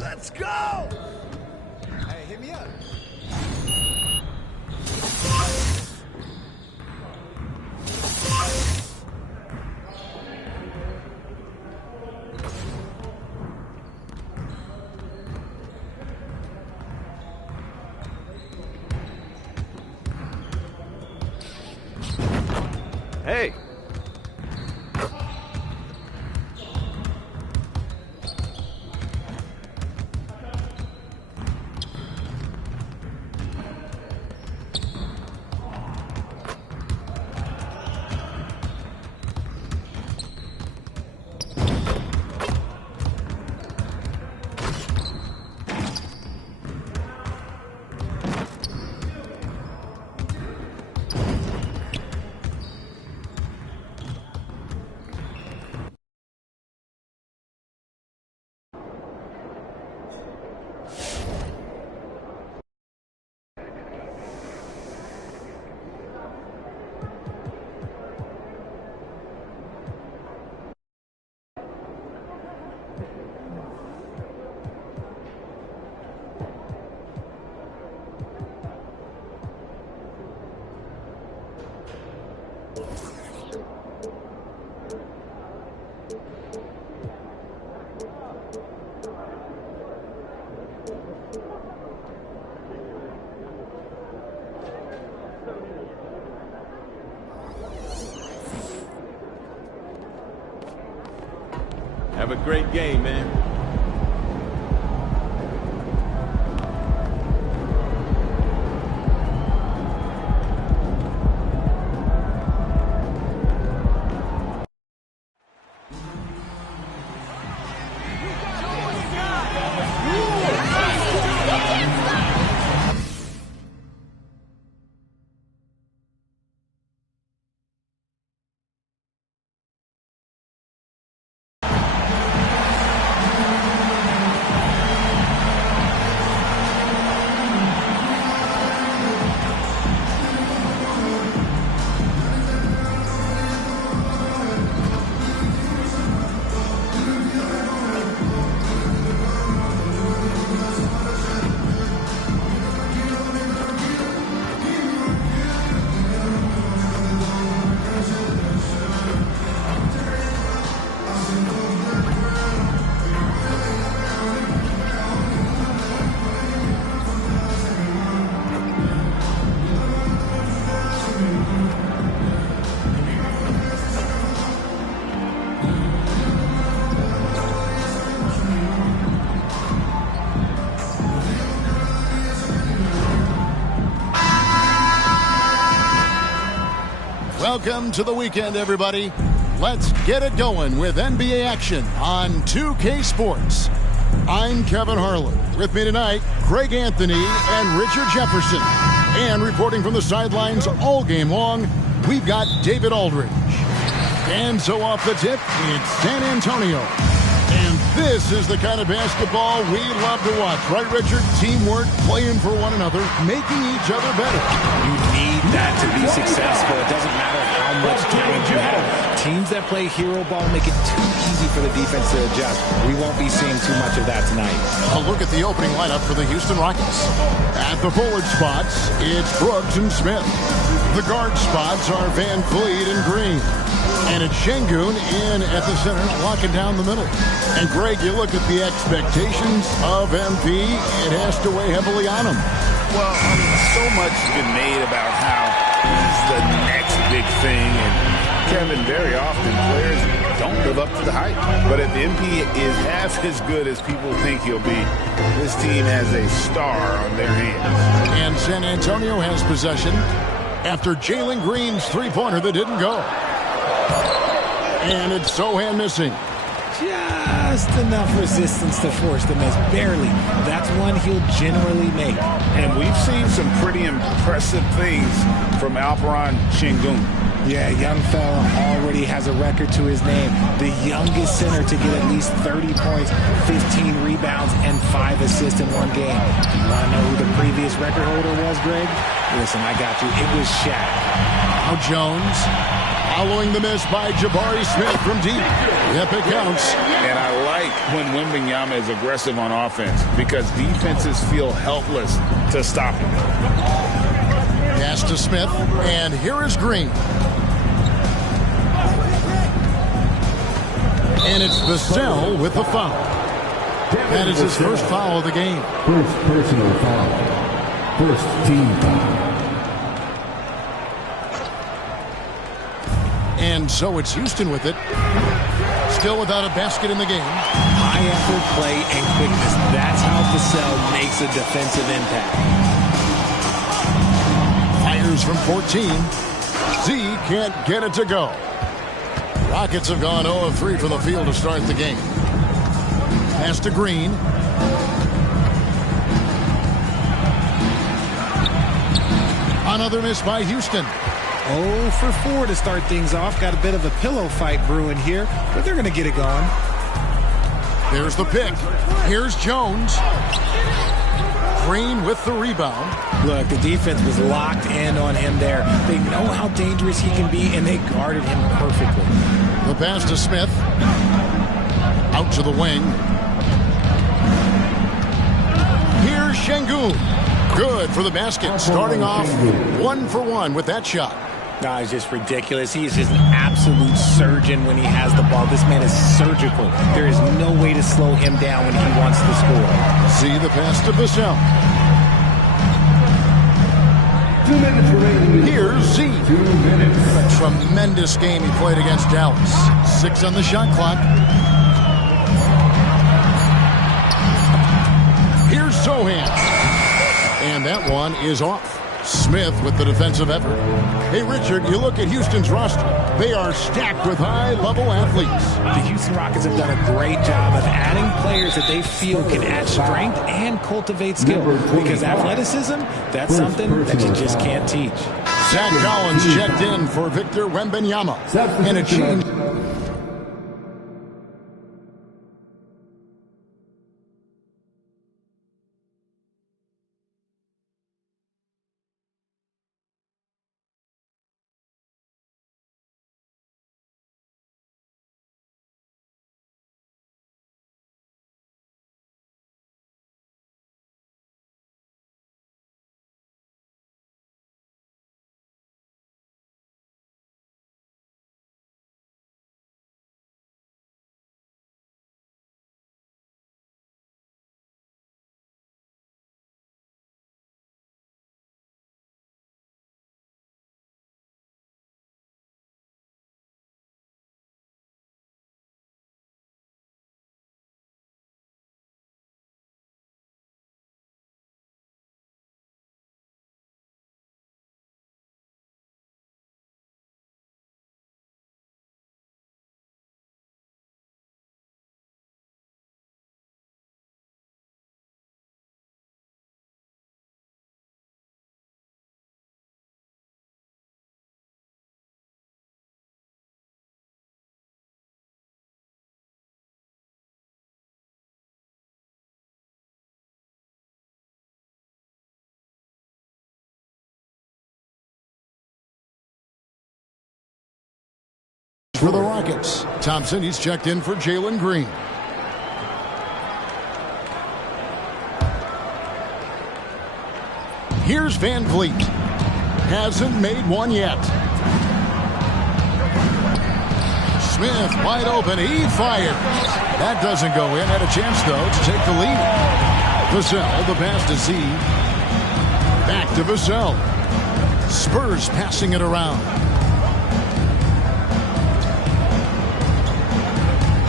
Let's go. Hey, hit me up. Hey. Have a great game, man. Welcome to the weekend, everybody. Let's get it going with NBA action on 2K Sports. I'm Kevin Harlan. With me tonight, Greg Anthony and Richard Jefferson. And reporting from the sidelines all game long, we've got David Aldridge. And so off the tip, it's San Antonio. And this is the kind of basketball we love to watch. Right, Richard? Teamwork, playing for one another, making each other better. You need that to be successful. It doesn't matter how much talent you have. Teams that play hero ball make it too easy for the defense to adjust. We won't be seeing too much of that tonight. A look at the opening lineup for the Houston Rockets. At the forward spots, it's Brooks and Smith. The guard spots are Van Vliet and Green. And it's Şengün in at the center, locking down the middle. And Greg, you look at the expectations of MP, it has to weigh heavily on him. Well, I mean, so much has been made about how he's the next big thing. And Kevin, very often players don't live up to the hype. But if MP is half as good as people think he'll be, this team has a star on their hands. And San Antonio has possession after Jalen Green's three-pointer that didn't go. And it's Sohan missing. Just enough resistance to force the miss. Barely. That's one he'll generally make. And we've seen some pretty impressive things from Alperen Şengün. Yeah, young fella already has a record to his name. The youngest center to get at least 30 points, 15 rebounds, and 5 assists in one game. You want to know who the previous record holder was, Greg? Listen, I got you. It was Shaq. Now Jones. Following the miss by Jabari Smith from deep. Yep, it counts. And I like when Wembanyama is aggressive on offense because defenses feel helpless to stop him. Pass to Smith, and here is Green. And it's Vassell with the foul. That is his first foul of the game. First personal foul. First team foul. And so it's Houston with it. Still without a basket in the game. High effort play and quickness. That's how Vassell makes a defensive impact. Fires from 14. Z can't get it to go. Rockets have gone 0 of 3 from the field to start the game. Pass to Green. Another miss by Houston. 0 for 4 to start things off. Got a bit of a pillow fight brewing here, but they're going to get it going. There's the pick. Here's Jones. Green with the rebound. Look, the defense was locked in on him there. They know how dangerous he can be, and they guarded him perfectly. The pass to Smith. Out to the wing. Here's Şengün. Good for the basket. Starting off 1 for 1 with that shot. No, it's just ridiculous. He is just an absolute surgeon when he has the ball. This man is surgical. There is no way to slow him down when he wants to score. See the pass to Vassell. 2 minutes remaining. Here's Z. 2 minutes. Tremendous game he played against Dallas. 6 on the shot clock. Here's Sohan. And that one is off. Smith with the defensive effort. Hey, Richard, you look at Houston's roster. They are stacked with high-level athletes. The Houston Rockets have done a great job of adding players that they feel can add strength and cultivate skill. Because athleticism, that's something that you just can't teach. Zach Collins checked in for Victor Wembanyama. And a change. For the Rockets, Thompson, he's checked in for Jalen Green. Here's Van Vliet. Hasn't made one yet. Smith wide open. He fires. That doesn't go in. Had a chance, though, to take the lead. Vassell, the pass to Z. Back to Vassell. Spurs passing it around.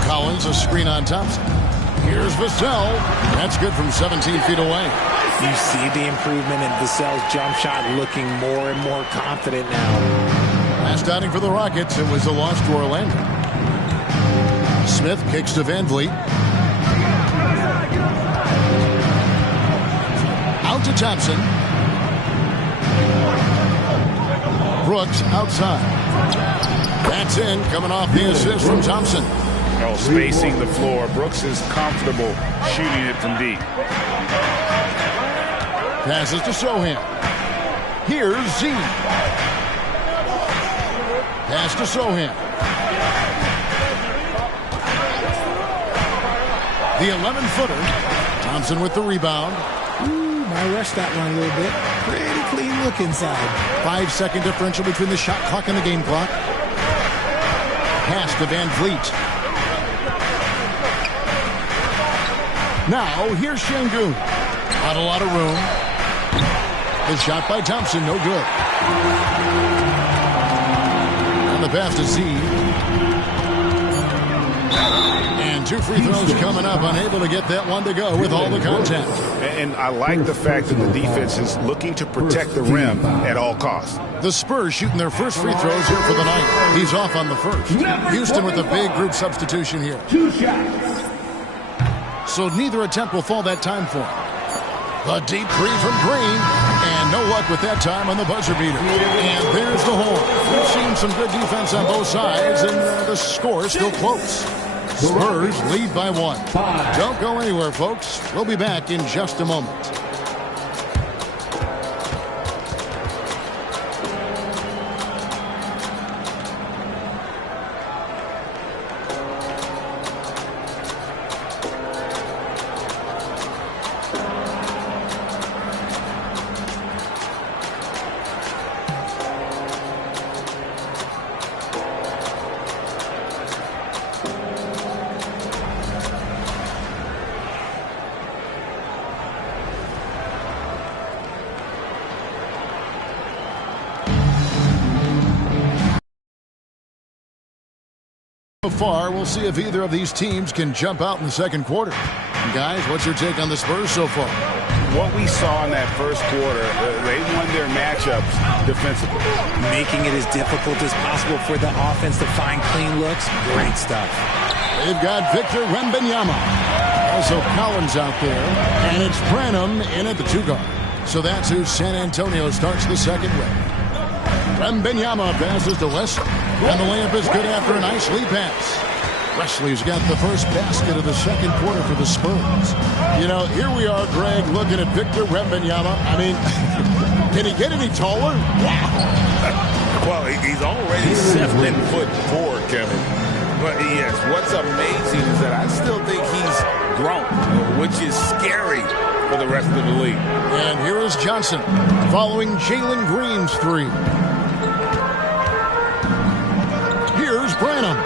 Collins, a screen on Thompson. Here's Vassell. That's good from 17 feet away. You see the improvement in Vassell's jump shot, looking more and more confident now. Last outing for the Rockets, it was a loss to Orlando. Smith kicks to Van Vliet. Out to Thompson. Brooks outside. That's in, coming off the assist from Thompson. Oh, spacing the floor. Brooks is comfortable shooting it from deep. Passes to Sohan. Here's Z. Pass to Sohan. The 11-footer. Thompson with the rebound. Ooh, might rush that one a little bit. Pretty clean look inside. 5-second differential between the shot clock and the game clock. Pass to Van Vliet. Now, here's Şengün. Not a lot of room. The shot by Thompson, no good. And the pass to Z. And 2 free throws coming up. Unable to get that one to go with all the contact. And I like the fact that the defense is looking to protect the rim at all costs. The Spurs shooting their first free throws here for the night. He's off on the first. Houston with a big group substitution here. 2 shots. So neither attempt will fall that time for him. A deep three from Green. And no luck with that time on the buzzer beater. And there's the horn. We've seen some good defense on both sides, and the score is still close. Spurs lead by 1. Don't go anywhere, folks. We'll be back in just a moment. So far, we'll see if either of these teams can jump out in the second quarter. Guys, what's your take on the Spurs so far? What we saw in that first quarter, they won their matchups defensively. Making it as difficult as possible for the offense to find clean looks. Great stuff. They've got Victor Wembanyama. Also Collins out there. And it's Branham in at the 2 guard. So that's who San Antonio starts the second with. Wembanyama passes to Wesley. And the layup is good after a nice lead pass. Wesley's got the first basket of the second quarter for the Spurs. You know, here we are, Greg, looking at Victor Wembanyama. I mean, can he get any taller? Well, he's already 7'4", Kevin. But yes, what's amazing is that I still think he's grown, which is scary for the rest of the league. And here is Johnson following Jalen Green's 3. Here's Branham.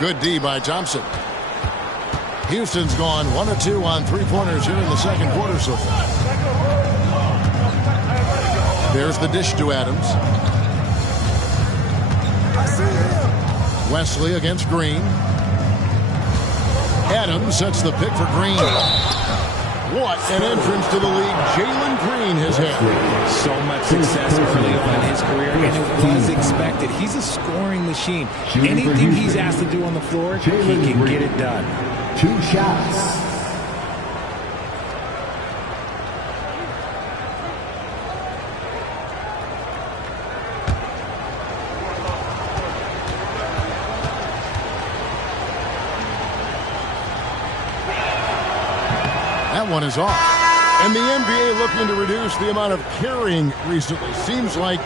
Good D by Thompson. Houston's gone 1 of 2 on 3-pointers here in the second quarter so far. There's the dish to Adams. Wesley against Green. Adams sets the pick for Green. What an entrance to the league Jalen Green has had. So much success early on in his career, and it was expected. He's a scoring machine. Anything he's asked to do on the floor, he can get it done. 2 shots. That one is off. And the NBA looking to reduce the amount of carrying recently. Seems like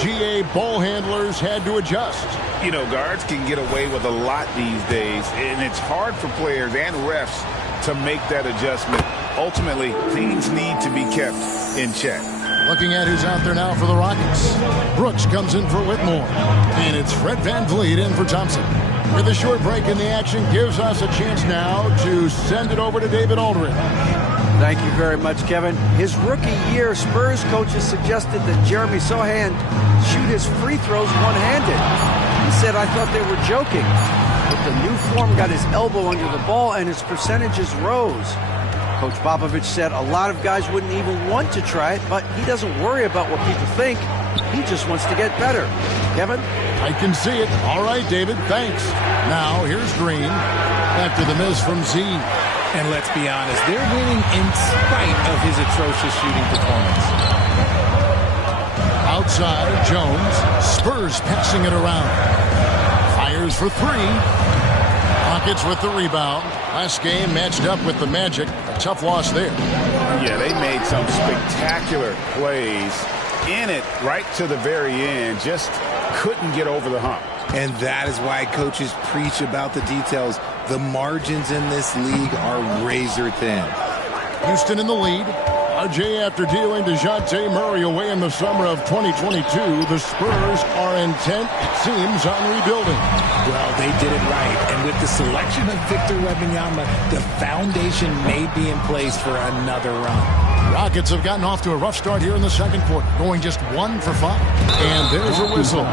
GA ball handlers had to adjust. You know, guards can get away with a lot these days, and it's hard for players and refs to make that adjustment. Ultimately, things need to be kept in check. Looking at who's out there now for the Rockets. Brooks comes in for Whitmore. And it's Fred VanVleet in for Thompson. With a short break in the action, gives us a chance now to send it over to David Aldridge. Thank you very much, Kevin. His rookie year, Spurs coaches suggested that Jeremy Sohan shoot his free throws one-handed. He said, I thought they were joking. But the new form got his elbow under the ball and his percentages rose. Coach Popovich said a lot of guys wouldn't even want to try it, but he doesn't worry about what people think. He just wants to get better. Kevin? I can see it. All right, David, thanks. Now, here's Green. After the miss from Z. And let's be honest, they're winning in spite of his atrocious shooting performance. Outside, Jones. Spurs passing it around. Fires for 3. Rockets with the rebound. Last game matched up with the Magic. A tough loss there. Yeah, they made some spectacular plays in it right to the very end. Just couldn't get over the hump. And that is why coaches preach about the details. The margins in this league are razor thin. Houston in the lead. RJ, after dealing DeJounte Murray away in the summer of 2022, the Spurs are intent, it seems, on rebuilding. Well, they did it right. And with the selection of Victor Wembanyama, the foundation may be in place for another run. Rockets have gotten off to a rough start here in the second quarter, going just 1 for 5. And there's a whistle.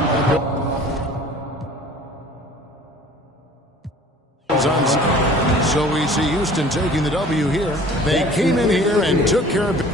So we see Houston taking the W here. They came in here and took care of it.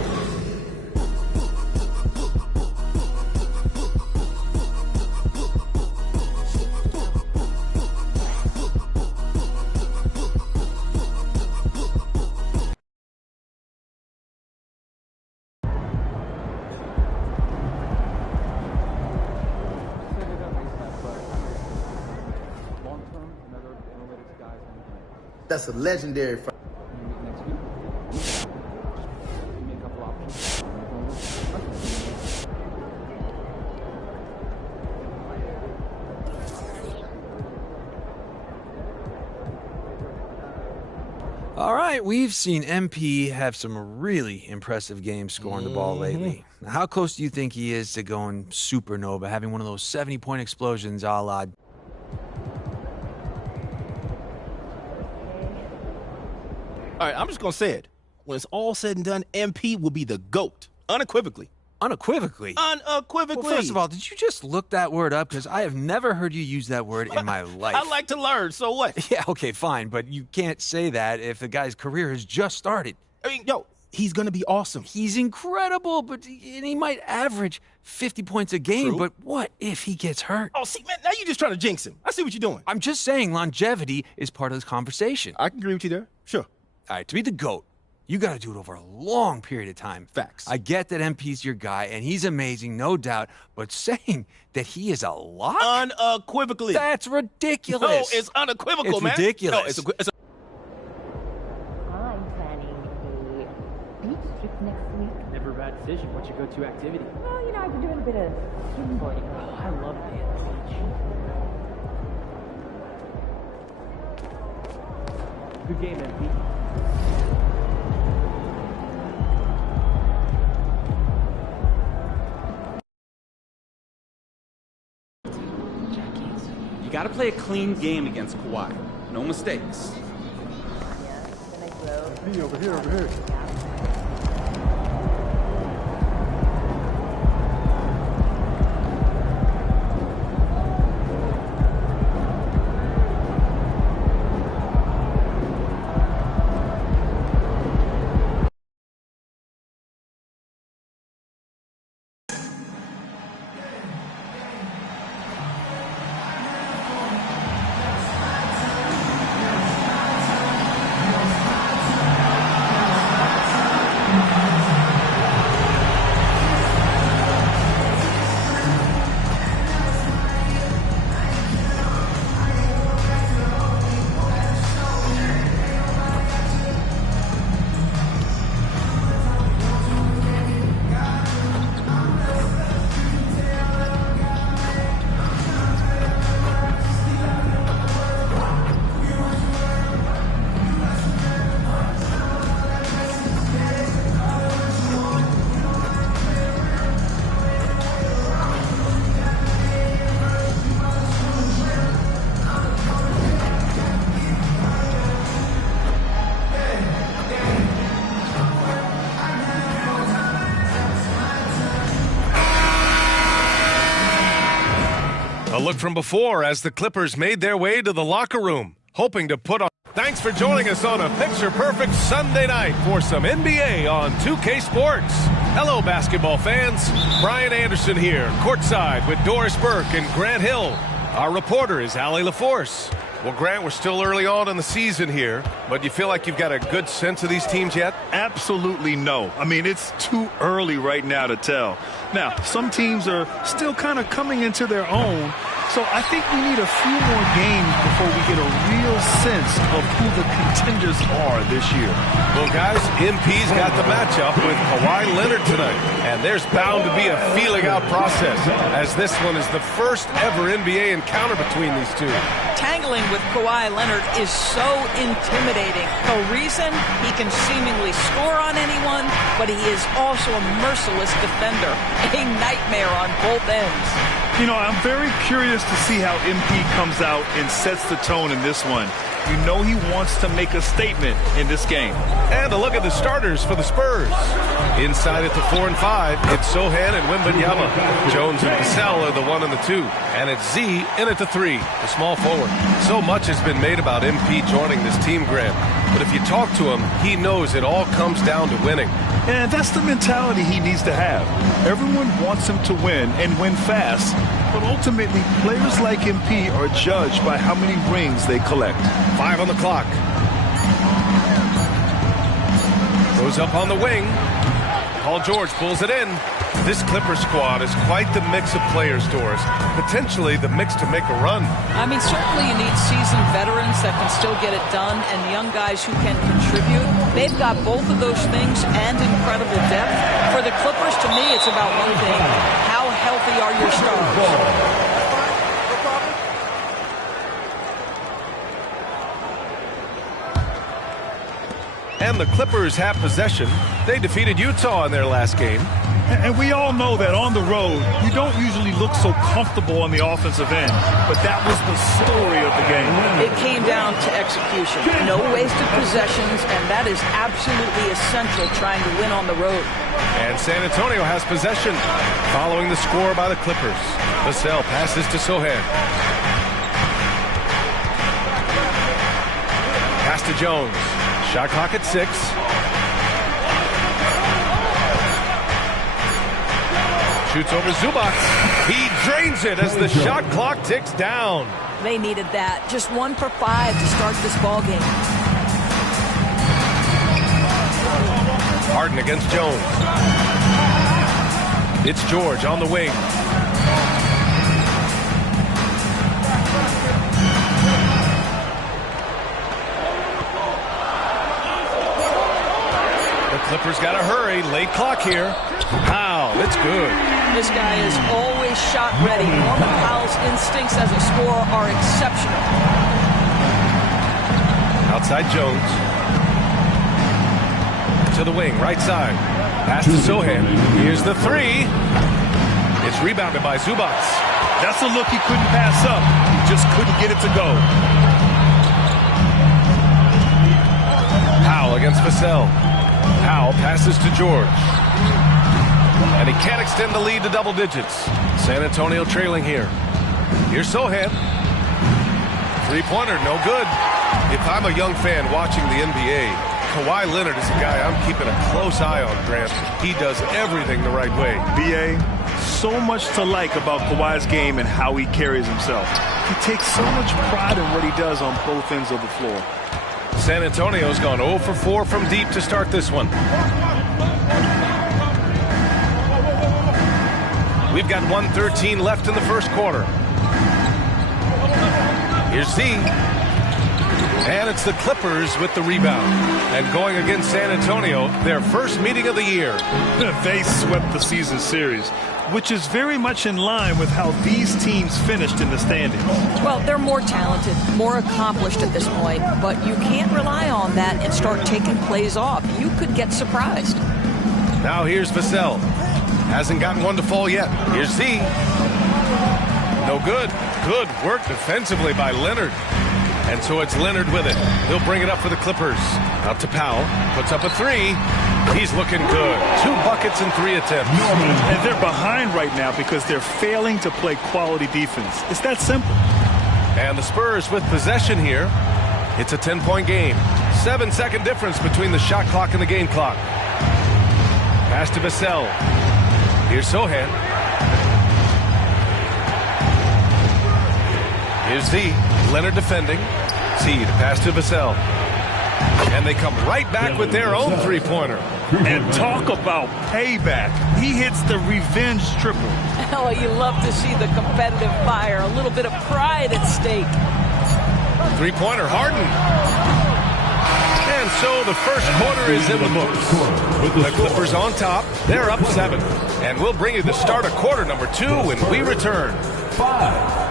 That's a legendary fight. All right, we've seen MP have some really impressive games scoring the ball lately. Now, how close do you think he is to going supernova, having one of those 70-point explosions a la... All right, I'm just going to say it. When it's all said and done, MP will be the GOAT, unequivocally. Unequivocally? Unequivocally. Well, first of all, did you just look that word up? Because I have never heard you use that word in my life. I like to learn, so what? Yeah, okay, fine, but you can't say that if the guy's career has just started. I mean, yo, he's going to be awesome. He's incredible, but he might average 50 points a game. True. But what if he gets hurt? Oh, see, man, now you're just trying to jinx him. I see what you're doing. I'm just saying longevity is part of this conversation. I can agree with you there. Sure. All right, to be the GOAT, you got to do it over a long period of time. Facts. I get that MP's your guy, and he's amazing, no doubt, but saying that he is a lock? Unequivocally. That's ridiculous. No, it's unequivocal, it's man. Ridiculous. No, it's I'm planning a beach trip next week. Never a bad decision. What's your go-to activity? Well, you know, I've been doing a bit of skimboarding. Oh, I love being at the beach. Good game, MP. You got to play a clean game against Kawhi. No mistakes. Over here. A look from before as the Clippers made their way to the locker room, hoping to put on... Thanks for joining us on a picture-perfect Sunday night for some NBA on 2K Sports. Hello, basketball fans. Brian Anderson here, courtside with Doris Burke and Grant Hill. Our reporter is Allie LaForce. Well, Grant, we're still early on in the season here, but you feel like you've got a good sense of these teams yet? Absolutely no. I mean, it's too early right now to tell. Now, some teams are still kind of coming into their own, so I think we need a few more games before we get a real sense of who the contenders are this year. Well, guys, MP's got the matchup with Kawhi Leonard tonight, and there's bound to be a feeling-out process, as this one is the first ever NBA encounter between these two. Tangling with Kawhi Leonard is so intimidating. The reason he can seemingly score on anyone, but he is also a merciless defender, a nightmare on both ends. You know, I'm very curious to see how MP comes out and sets the tone in this one. You know he wants to make a statement in this game. And a look at the starters for the Spurs. Inside at the 4 and 5, it's Sohan and Wembanyama. Jones and Cassell are the 1 and the 2. And it's Z in at the 3, the small forward. So much has been made about MP joining this team, Grant. But if you talk to him, he knows it all comes down to winning. And that's the mentality he needs to have. Everyone wants him to win and win fast. But ultimately, players like MP are judged by how many rings they collect. 5 on the clock. Goes up on the wing. Paul George pulls it in. This Clipper squad is quite the mix of players, Doris. Potentially the mix to make a run. I mean, certainly you need seasoned veterans that can still get it done and young guys who can contribute. They've got both of those things and incredible depth. For the Clippers, to me, it's about one thing. How healthy are your stars? And the Clippers have possession. They defeated Utah in their last game. And we all know that on the road, you don't usually look so comfortable on the offensive end. But that was the story of the game. It came down to execution. No wasted possessions, and that is absolutely essential trying to win on the road. And San Antonio has possession following the score by the Clippers. Vassell passes to Sohan. Pass to Jones. Shot clock at 6. Shoots over Zubac. He drains it as the shot clock ticks down. They needed that. Just 1 for 5 to start this ball game. Harden against Jones. It's George on the wing. The Clippers got to hurry. Late clock here. Powell, it's good. This guy is always shot ready. Norman Powell's instincts as a scorer are exceptional. Outside Jones. To the wing, right side. Pass to Sohan. Here's the 3. It's rebounded by Zubac. That's a look he couldn't pass up. He just couldn't get it to go. Powell against Vassell. Powell passes to George. And he can't extend the lead to double digits. San Antonio trailing here. Here's Sohan. Three-pointer, no good. If I'm a young fan watching the NBA, Kawhi Leonard is a guy I'm keeping a close eye on, Grant. He does everything the right way. B.A., so much to like about Kawhi's game and how he carries himself. He takes so much pride in what he does on both ends of the floor. San Antonio's gone 0 for 4 from deep to start this one. We've got 1:13 left in the first quarter. Here's Z. And it's the Clippers with the rebound. And going against San Antonio, their first meeting of the year. They swept the season series, which is very much in line with how these teams finished in the standings. Well, they're more talented, more accomplished at this point, but you can't rely on that and start taking plays off. You could get surprised. Now here's Vassell. Hasn't gotten one to fall yet. Here's Z. No good. Good work defensively by Leonard. And so it's Leonard with it. He'll bring it up for the Clippers. Out to Powell. Puts up a 3. He's looking good. 2 buckets and 3 attempts. And they're behind right now because they're failing to play quality defense. It's that simple. And the Spurs with possession here. It's a 10-point game. 7-second difference between the shot clock and the game clock. Pass to Vassell. Here's Sohan. Here's Z. Leonard defending. Z to pass to Vassell. And they come right back with their own three-pointer. And talk about payback. He hits the revenge triple. Oh, you love to see the competitive fire. A little bit of pride at stake. Three-pointer, Harden. And so the first quarter is in the books. The Clippers on top. They're up 7. And we'll bring you the start of quarter number 2 when we return. 5.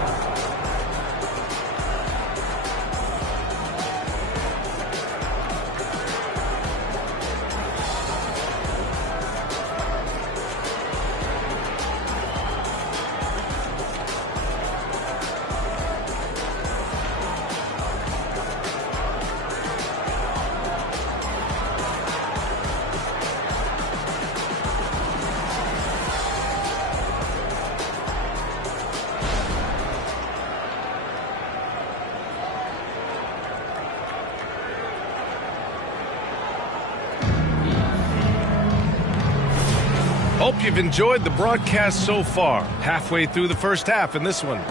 Hope you've enjoyed the broadcast so far. Halfway through the first half in this one.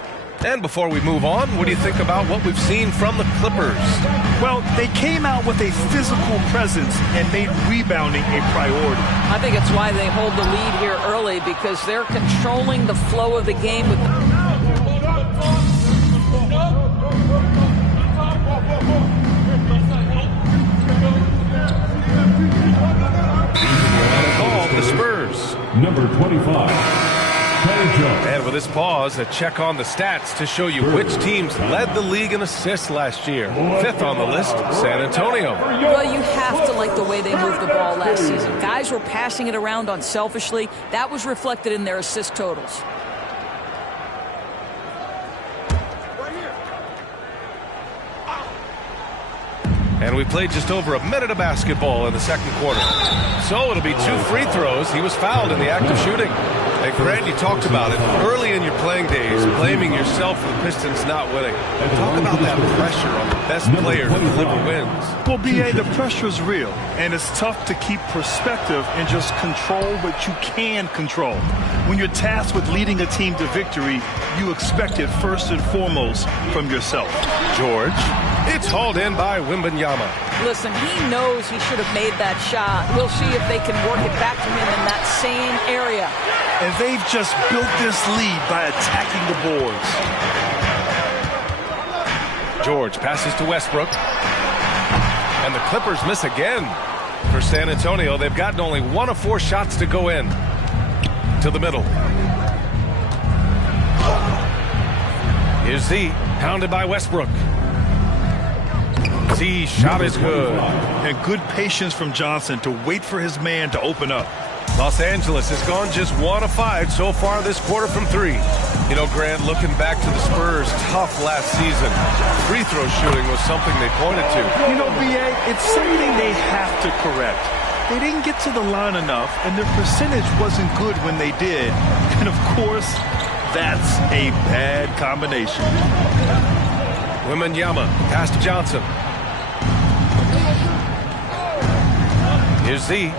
And before we move on, what do you think about what we've seen from the Clippers? Well, they came out with a physical presence and made rebounding a priority. I think it's why they hold the lead here early, because they're controlling the flow of the game with the the Spurs. Number 25, And with this pause, a check on the stats to show you which teams led the league in assists last year. 5th on the list, San Antonio. Well, you have to like the way they moved the ball last season. Guys were passing it around unselfishly. That was reflected in their assist totals. And we played just over a minute of basketball in the second quarter. So it'll be 2 free throws. He was fouled in the act of shooting. And Grant, you talked about it early in your playing days, blaming yourself for the Pistons not winning. Talk about that pressure on the best player to deliver wins. Well, B.A., the pressure is real, and it's tough to keep perspective and just control what you can control. When you're tasked with leading a team to victory, you expect it first and foremost from yourself. George, it's hauled in by Wembanyama. Listen, he knows he should have made that shot. We'll see if they can work it back to him in that same area. And they've just built this lead by attacking the boards. George passes to Westbrook. And the Clippers miss again. For San Antonio, they've gotten only 1 of 4 shots to go in. To the middle. Here's Z, pounded by Westbrook. Z shot is good. And good patience from Johnson to wait for his man to open up. Los Angeles has gone just 1 of 5 so far this quarter from 3. You know, Grant, looking back to the Spurs' tough last season, free throw shooting was something they pointed to. You know, B.A., it's something they have to correct. They didn't get to the line enough, and their percentage wasn't good when they did. And, of course, that's a bad combination. Wembanyama, pass to Johnson. Here's Z.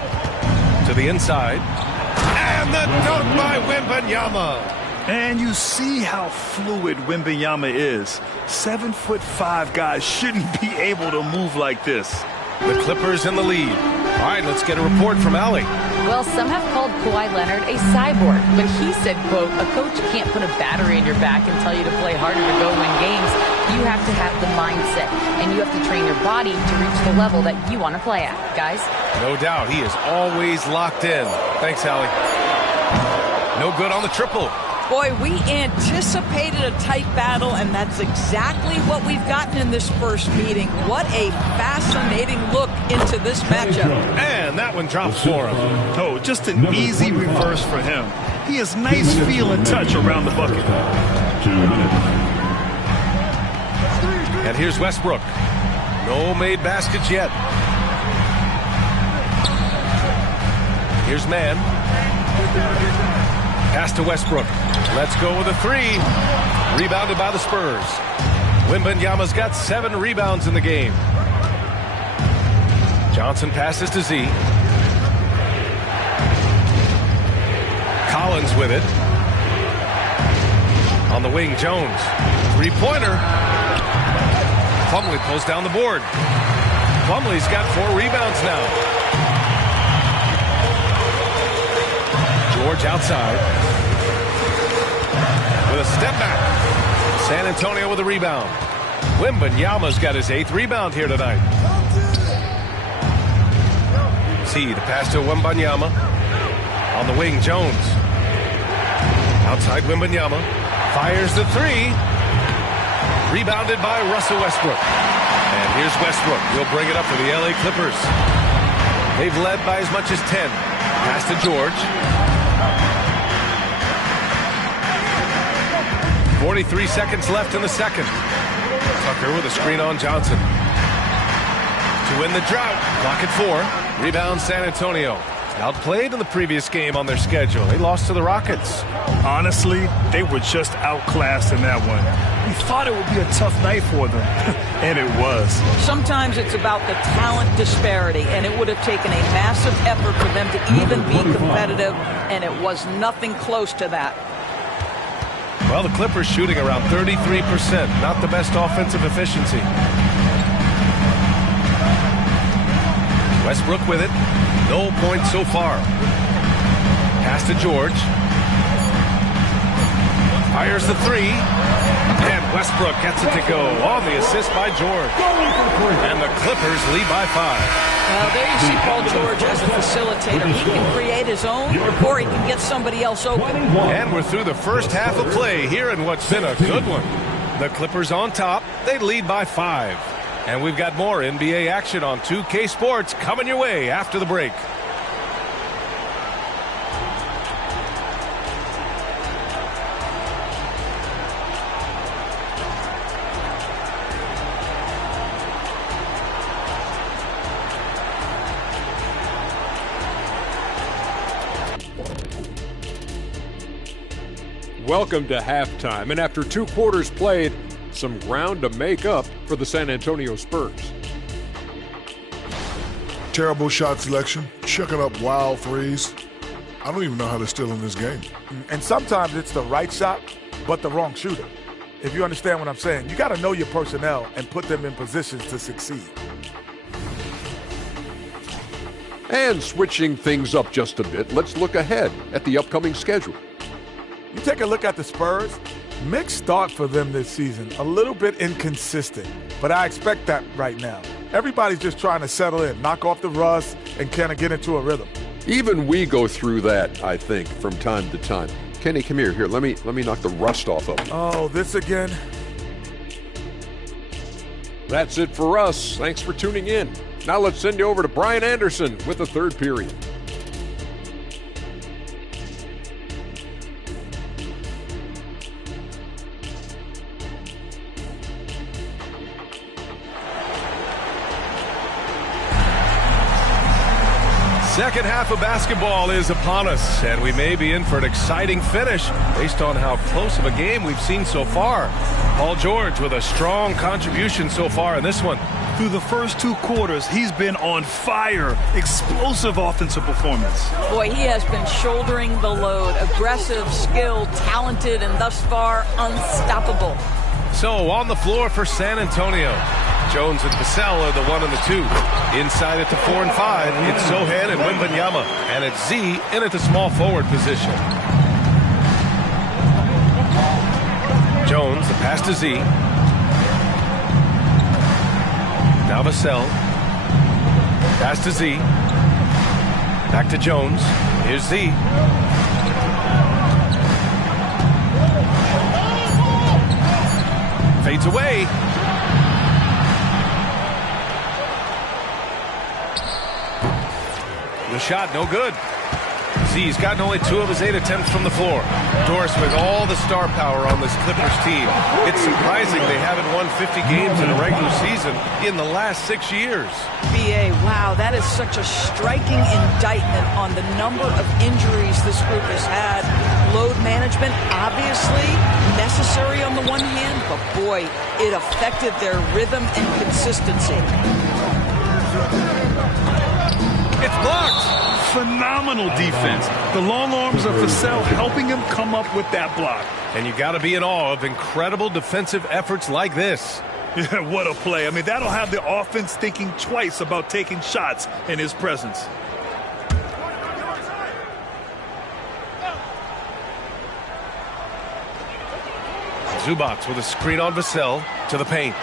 To the inside. And the dunk by Wembanyama. And you see how fluid Wembanyama is. 7'5" guys shouldn't be able to move like this. The Clippers in the lead. All right, let's get a report from Allie. Well, some have called Kawhi Leonard a cyborg, but he said, quote, a coach can't put a battery in your back and tell you to play harder to go win games. You have to have the mindset, and you have to train your body to reach the level that you want to play at, guys. No doubt, he is always locked in. Thanks, Allie. No good on the triple. Boy, we anticipated a tight battle, and that's exactly what we've gotten in this first meeting. What a fascinating look into this matchup. And that one drops for him. Oh, just an easy reverse for him. He has nice feel and touch around the bucket. 2 minutes. And here's Westbrook. No made baskets yet. Here's Mann. Pass to Westbrook. Let's go with a 3. Rebounded by the Spurs. Wembanyama's got 7 rebounds in the game. Johnson passes to Z. Collins with it. On the wing, Jones. 3-pointer. Plumlee pulls down the board. Plumlee's got 4 rebounds now. George outside. With a step back. San Antonio with a rebound. Wembanyama's got his 8th rebound here tonight. See the pass to Wembanyama. On the wing, Jones. Outside Wembanyama. Fires the 3. Rebounded by Russell Westbrook. And here's Westbrook. He'll bring it up for the LA Clippers. They've led by as much as 10. Pass to George. 43 seconds left in the second. Tucker with a screen on Johnson. To win the drought. Clock at 4. Rebound San Antonio. Outplayed in the previous game on their schedule. They lost to the Rockets. Honestly, they were just outclassed in that one. We thought it would be a tough night for them, and it was. Sometimes it's about the talent disparity, and it would have taken a massive effort for them to even be competitive, and it was nothing close to that. Well, the Clippers shooting around 33%. Not the best offensive efficiency. Westbrook with it. No points so far. Pass to George. Fires the 3. And Westbrook gets it to go on the assist by George. And the Clippers lead by 5. Well, there you see Paul George as a facilitator. He can create his own, or he can get somebody else open. And we're through the first half of play here in what's been a good one. The Clippers on top. They lead by 5. And we've got more NBA action on 2K Sports coming your way after the break. Welcome to halftime, and after 2 quarters played, some ground to make up for the San Antonio Spurs. Terrible shot selection, chucking up wild threes. I don't even know how they're still in this game. And sometimes it's the right shot, but the wrong shooter. If you understand what I'm saying, you got to know your personnel and put them in positions to succeed. And switching things up just a bit, let's look ahead at the upcoming schedule. You take a look at the Spurs, mixed start for them this season, a little bit inconsistent, but I expect that right now. Everybody's just trying to settle in, knock off the rust, and kind of get into a rhythm. Even we go through that, I think, from time to time. Kenny, come here. Here, let me knock the rust off of you. Oh, this again? That's it for us. Thanks for tuning in. Now let's send you over to Brian Anderson with the third period. Second half of basketball is upon us, and we may be in for an exciting finish based on how close of a game we've seen so far. Paul George with a strong contribution so far in this one. Through the first 2 quarters, he's been on fire. Explosive offensive performance. Boy, he has been shouldering the load. Aggressive, skilled, talented, and thus far unstoppable. So on the floor for San Antonio, Jones and Vassell are the 1 and the 2. Inside at the 4 and 5, it's Sohan and Wembanyama. And it's Z in at the small forward position. Jones, the pass to Z. Now Vassell. Pass to Z. Back to Jones. Here's Z. Fades away. The shot, no good. Z's gotten only 2 of his 8 attempts from the floor. Doris with all the star power on this Clippers team. It's surprising they haven't won 50 games in a regular season in the last 6 years. BA, wow, that is such a striking indictment on the number of injuries this group has had. Load management, obviously necessary on the one hand, but boy, it affected their rhythm and consistency. It's blocked. Phenomenal defense. The long arms of Vassell helping him come up with that block. And you got to be in awe of incredible defensive efforts like this. Yeah, what a play. I mean, that'll have the offense thinking twice about taking shots in his presence. Zubac with a screen on Vassell to the paint.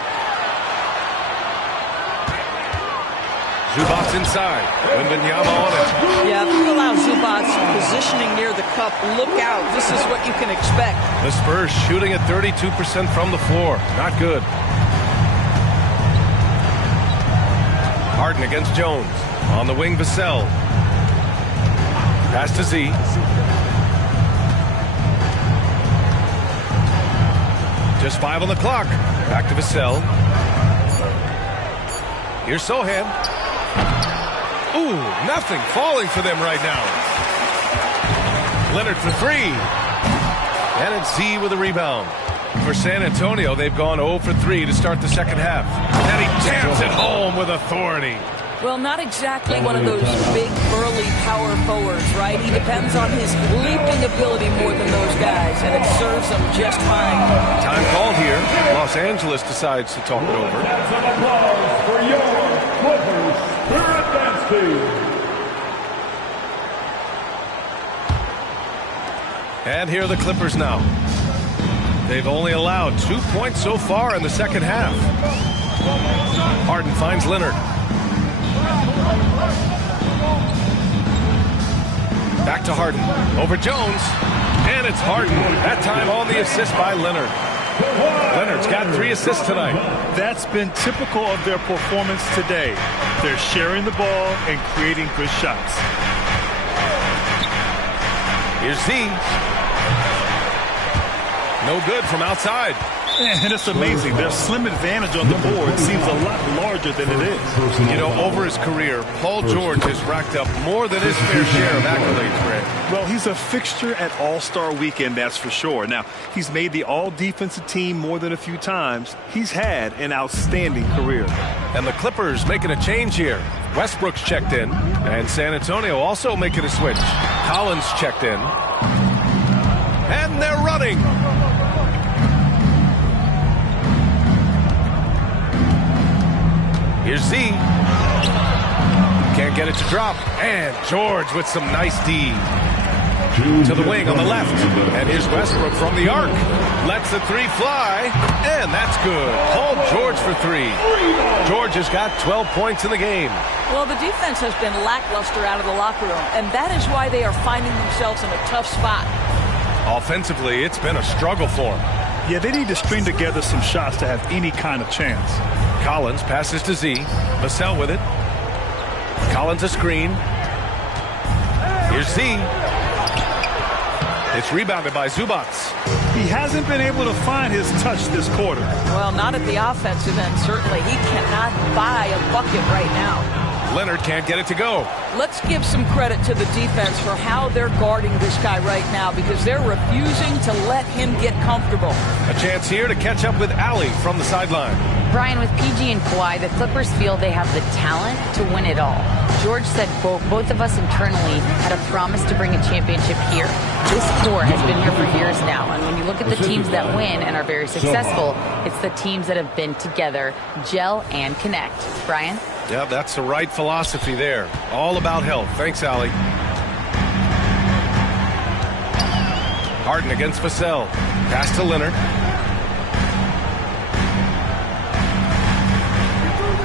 Zubac inside. Wembanyama on it. Yeah, if you allow Zubac positioning near the cup, look out. This is what you can expect. The Spurs shooting at 32% from the floor. Not good. Harden against Jones. On the wing, Vassell. Pass to Z. Just 5 on the clock. Back to Vassell. Here's Sohan. Ooh, nothing falling for them right now. Leonard for 3. And it's Z with a rebound. For San Antonio, they've gone 0 for 3 to start the second half. And he jams it home with authority. Well, not exactly one of those big, burly power forwards, right? He depends on his leaping ability more than those guys, and it serves him just fine. Time called here. Los Angeles decides to talk it over. Applause for your Clippers Spirit Dance Team. And here are the Clippers now. They've only allowed 2 points so far in the second half. Harden finds Leonard. Back to Harden. Over Jones. And it's Harden. That time on the assist by Leonard. Leonard's got 3 assists tonight. That's been typical of their performance today. They're sharing the ball and creating good shots. Here's Z. No good from outside. And it's amazing. Their slim advantage on the board seems a lot larger than it is. You know, over his career, Paul George has racked up more than his fair share of accolades, Greg. Well, he's a fixture at All-Star Weekend, that's for sure. Now, he's made the All-Defensive Team more than a few times. He's had an outstanding career. And the Clippers making a change here. Westbrook's checked in, and San Antonio also making a switch. Collins checked in. And they're running. Here's Z. Can't get it to drop. And George with some nice D. To the wing on the left. And here's Westbrook from the arc. Lets the 3 fly. And that's good. Paul George for 3. George has got 12 points in the game. Well, the defense has been lackluster out of the locker room, and that is why they are finding themselves in a tough spot. Offensively, it's been a struggle for them. Yeah, they need to string together some shots to have any kind of chance. Collins passes to Z. Vassell with it. Collins a screen. Here's Z. It's rebounded by Zubac. He hasn't been able to find his touch this quarter. Well, not at the offensive end, certainly. He cannot buy a bucket right now. Leonard can't get it to go. Let's give some credit to the defense for how they're guarding this guy right now, because they're refusing to let him get comfortable. A chance here to catch up with Allie from the sideline. Brian, with PG and Kawhi, the Clippers feel they have the talent to win it all. George said, quote, both of us internally had a promise to bring a championship here. This core has been here for years now, and when you look at the teams that win and are very successful, it's the teams that have been together, gel, and connect. Brian? Yeah, that's the right philosophy there. All about health. Thanks, Allie. Harden against Vassell. Pass to Leonard.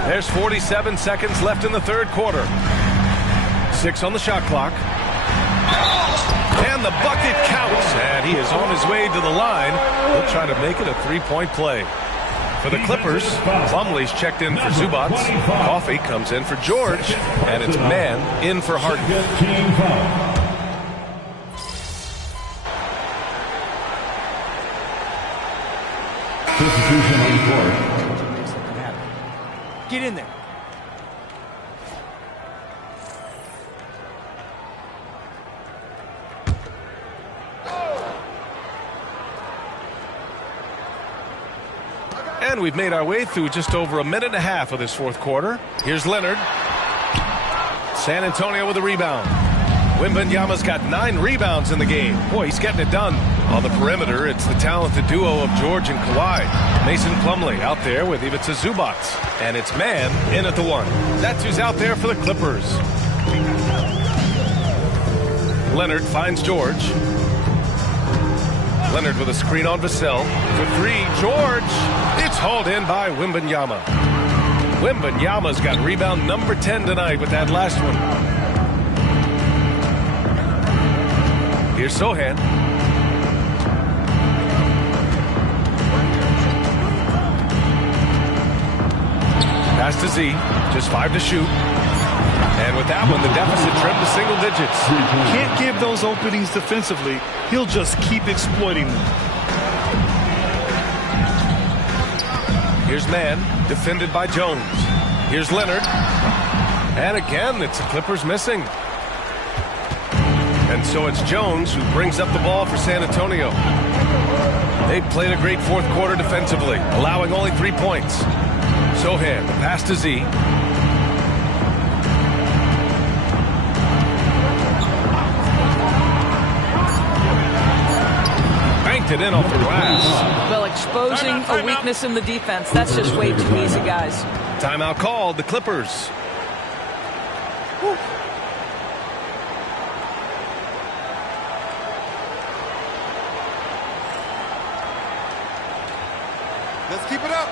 There's 47 seconds left in the third quarter. 6 on the shot clock. And the bucket counts. And he is on his way to the line. He'll try to make it a 3-point play. For the Clippers, Plumlee's checked in for Zubac. Coffey comes in for George. And it's Man in for Harden. Substitution on the court. Get in there. And we've made our way through just over a minute and a half of this fourth quarter. Here's Leonard. San Antonio with a rebound. Wembanyama's got 9 rebounds in the game. Boy, he's getting it done. On the perimeter, it's the talented duo of George and Kawhi. Mason Plumlee out there with Ivica Zubac. And it's Man in at the 1. That's who's out there for the Clippers. Leonard finds George. Leonard with a screen on Vassell. For 3, George. It's hauled in by Wembanyama. Wembanyama's got rebound number 10 tonight with that last one. Here's Sohan. Pass to Z. Just 5 to shoot. And with that one, the deficit trimmed to single digits. Can't give those openings defensively. He'll just keep exploiting them. Here's Man, defended by Jones. Here's Leonard. And again, it's the Clippers missing. And so it's Jones who brings up the ball for San Antonio. They played a great fourth quarter defensively, allowing only 3 points. Sohan, the pass to Z. Banked it in off the glass. Well, exposing a weakness in the defense, that's just way too easy, guys. Timeout called, the Clippers. Whew. Let's keep it up.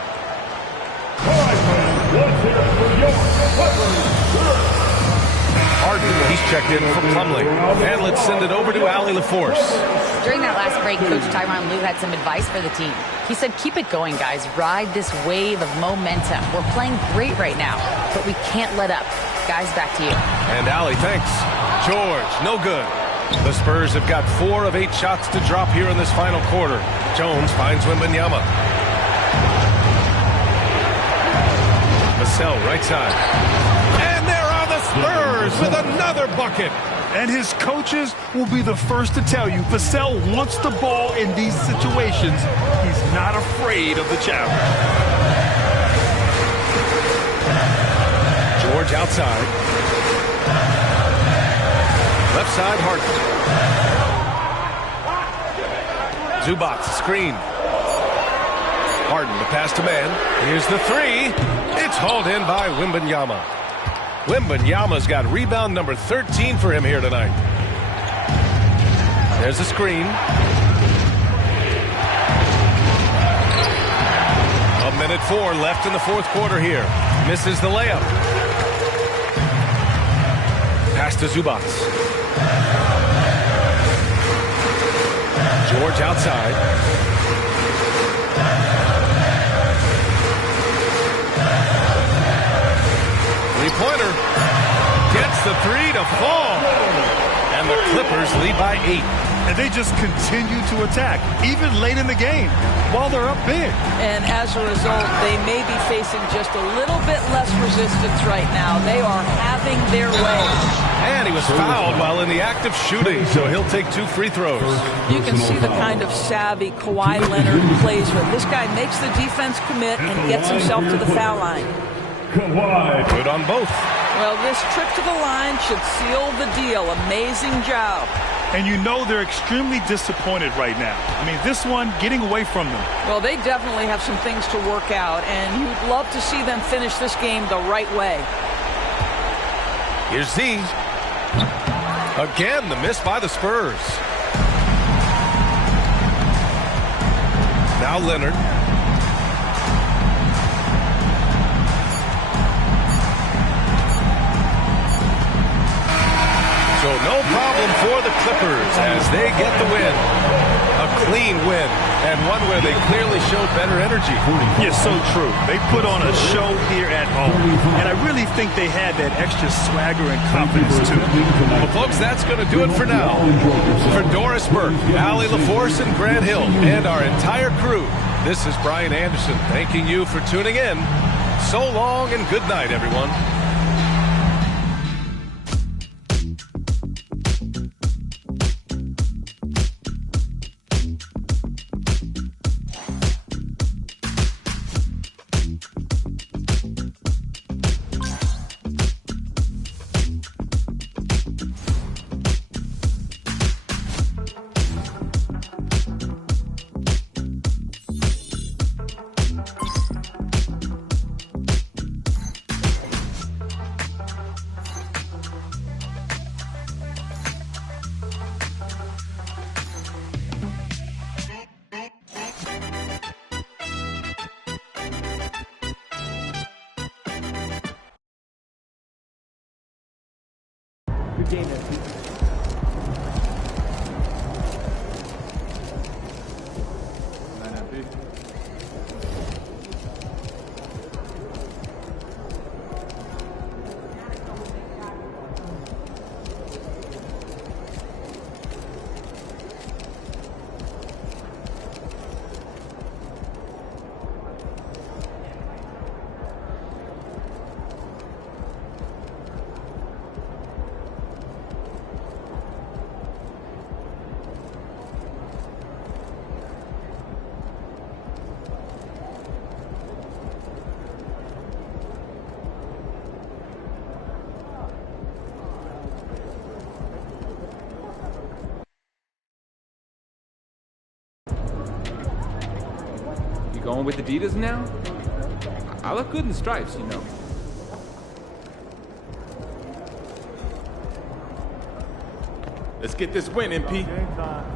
Harden, he's checked in for Plumlee. And let's send it over to Allie LaForce. During that last break, Coach Tyronn Lue had some advice for the team. He said, keep it going, guys. Ride this wave of momentum. We're playing great right now, but we can't let up. Guys, back to you. And Allie, thanks. George, no good. The Spurs have got 4 of 8 shots to drop here in this final quarter. Jones finds Wembanyama. Vassell, right side. And there are the Spurs with another bucket. And his coaches will be the first to tell you, Vassell wants the ball in these situations. He's not afraid of the challenge. George outside. Left side, Harden. Zubac, screen. Harden, the pass to man. Here's the 3. It's hauled in by Wembanyama. Wembanyama's got rebound number 13 for him here tonight. There's a screen. A minute 4 left in the fourth quarter here. Misses the layup. Pass to Zubac. George outside. Three-pointer. Gets the 3 to fall. And the Clippers lead by 8. And they just continue to attack, even late in the game, while they're up big. And as a result, they may be facing just a little bit less resistance right now. They are having their way. And he was fouled while in the act of shooting, so he'll take 2 free throws. You can see the kind of savvy Kawhi Leonard plays with. This guy makes the defense commit and gets himself to the foul line. Good on both. Well, this trip to the line should seal the deal. Amazing job. And you know they're extremely disappointed right now. I mean, this one getting away from them. Well, they definitely have some things to work out, and you'd love to see them finish this game the right way. Here's Z. Again, the miss by the Spurs. Now Leonard. So no problem for the Clippers as they get the win. A clean win, and one where they clearly showed better energy. Yeah, so true. They put on a show here at home, and I really think they had that extra swagger and confidence, too. Well, folks, that's going to do it for now. For Doris Burke, Allie LaForce, and Grant Hill, and our entire crew, this is Brian Anderson thanking you for tuning in. So long and good night, everyone. Good game, MP. Going with Adidas now? I look good in stripes, you know. Let's get this win, MP. Game time.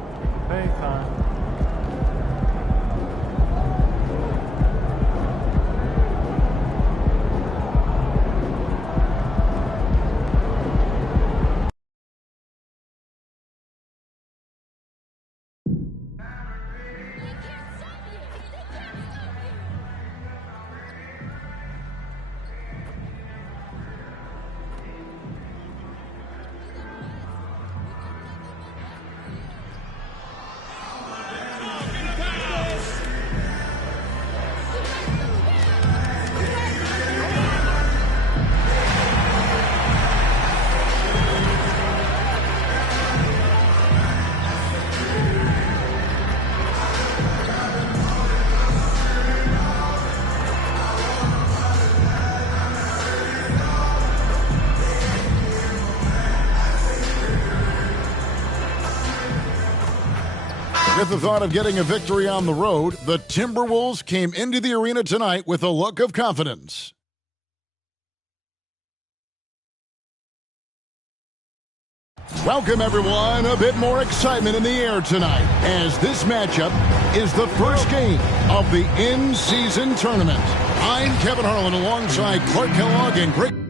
With the thought of getting a victory on the road, the Timberwolves came into the arena tonight with a look of confidence. Welcome, everyone. A bit more excitement in the air tonight as this matchup is the first game of the in-season tournament. I'm Kevin Harlan alongside Clark Kellogg and Greg.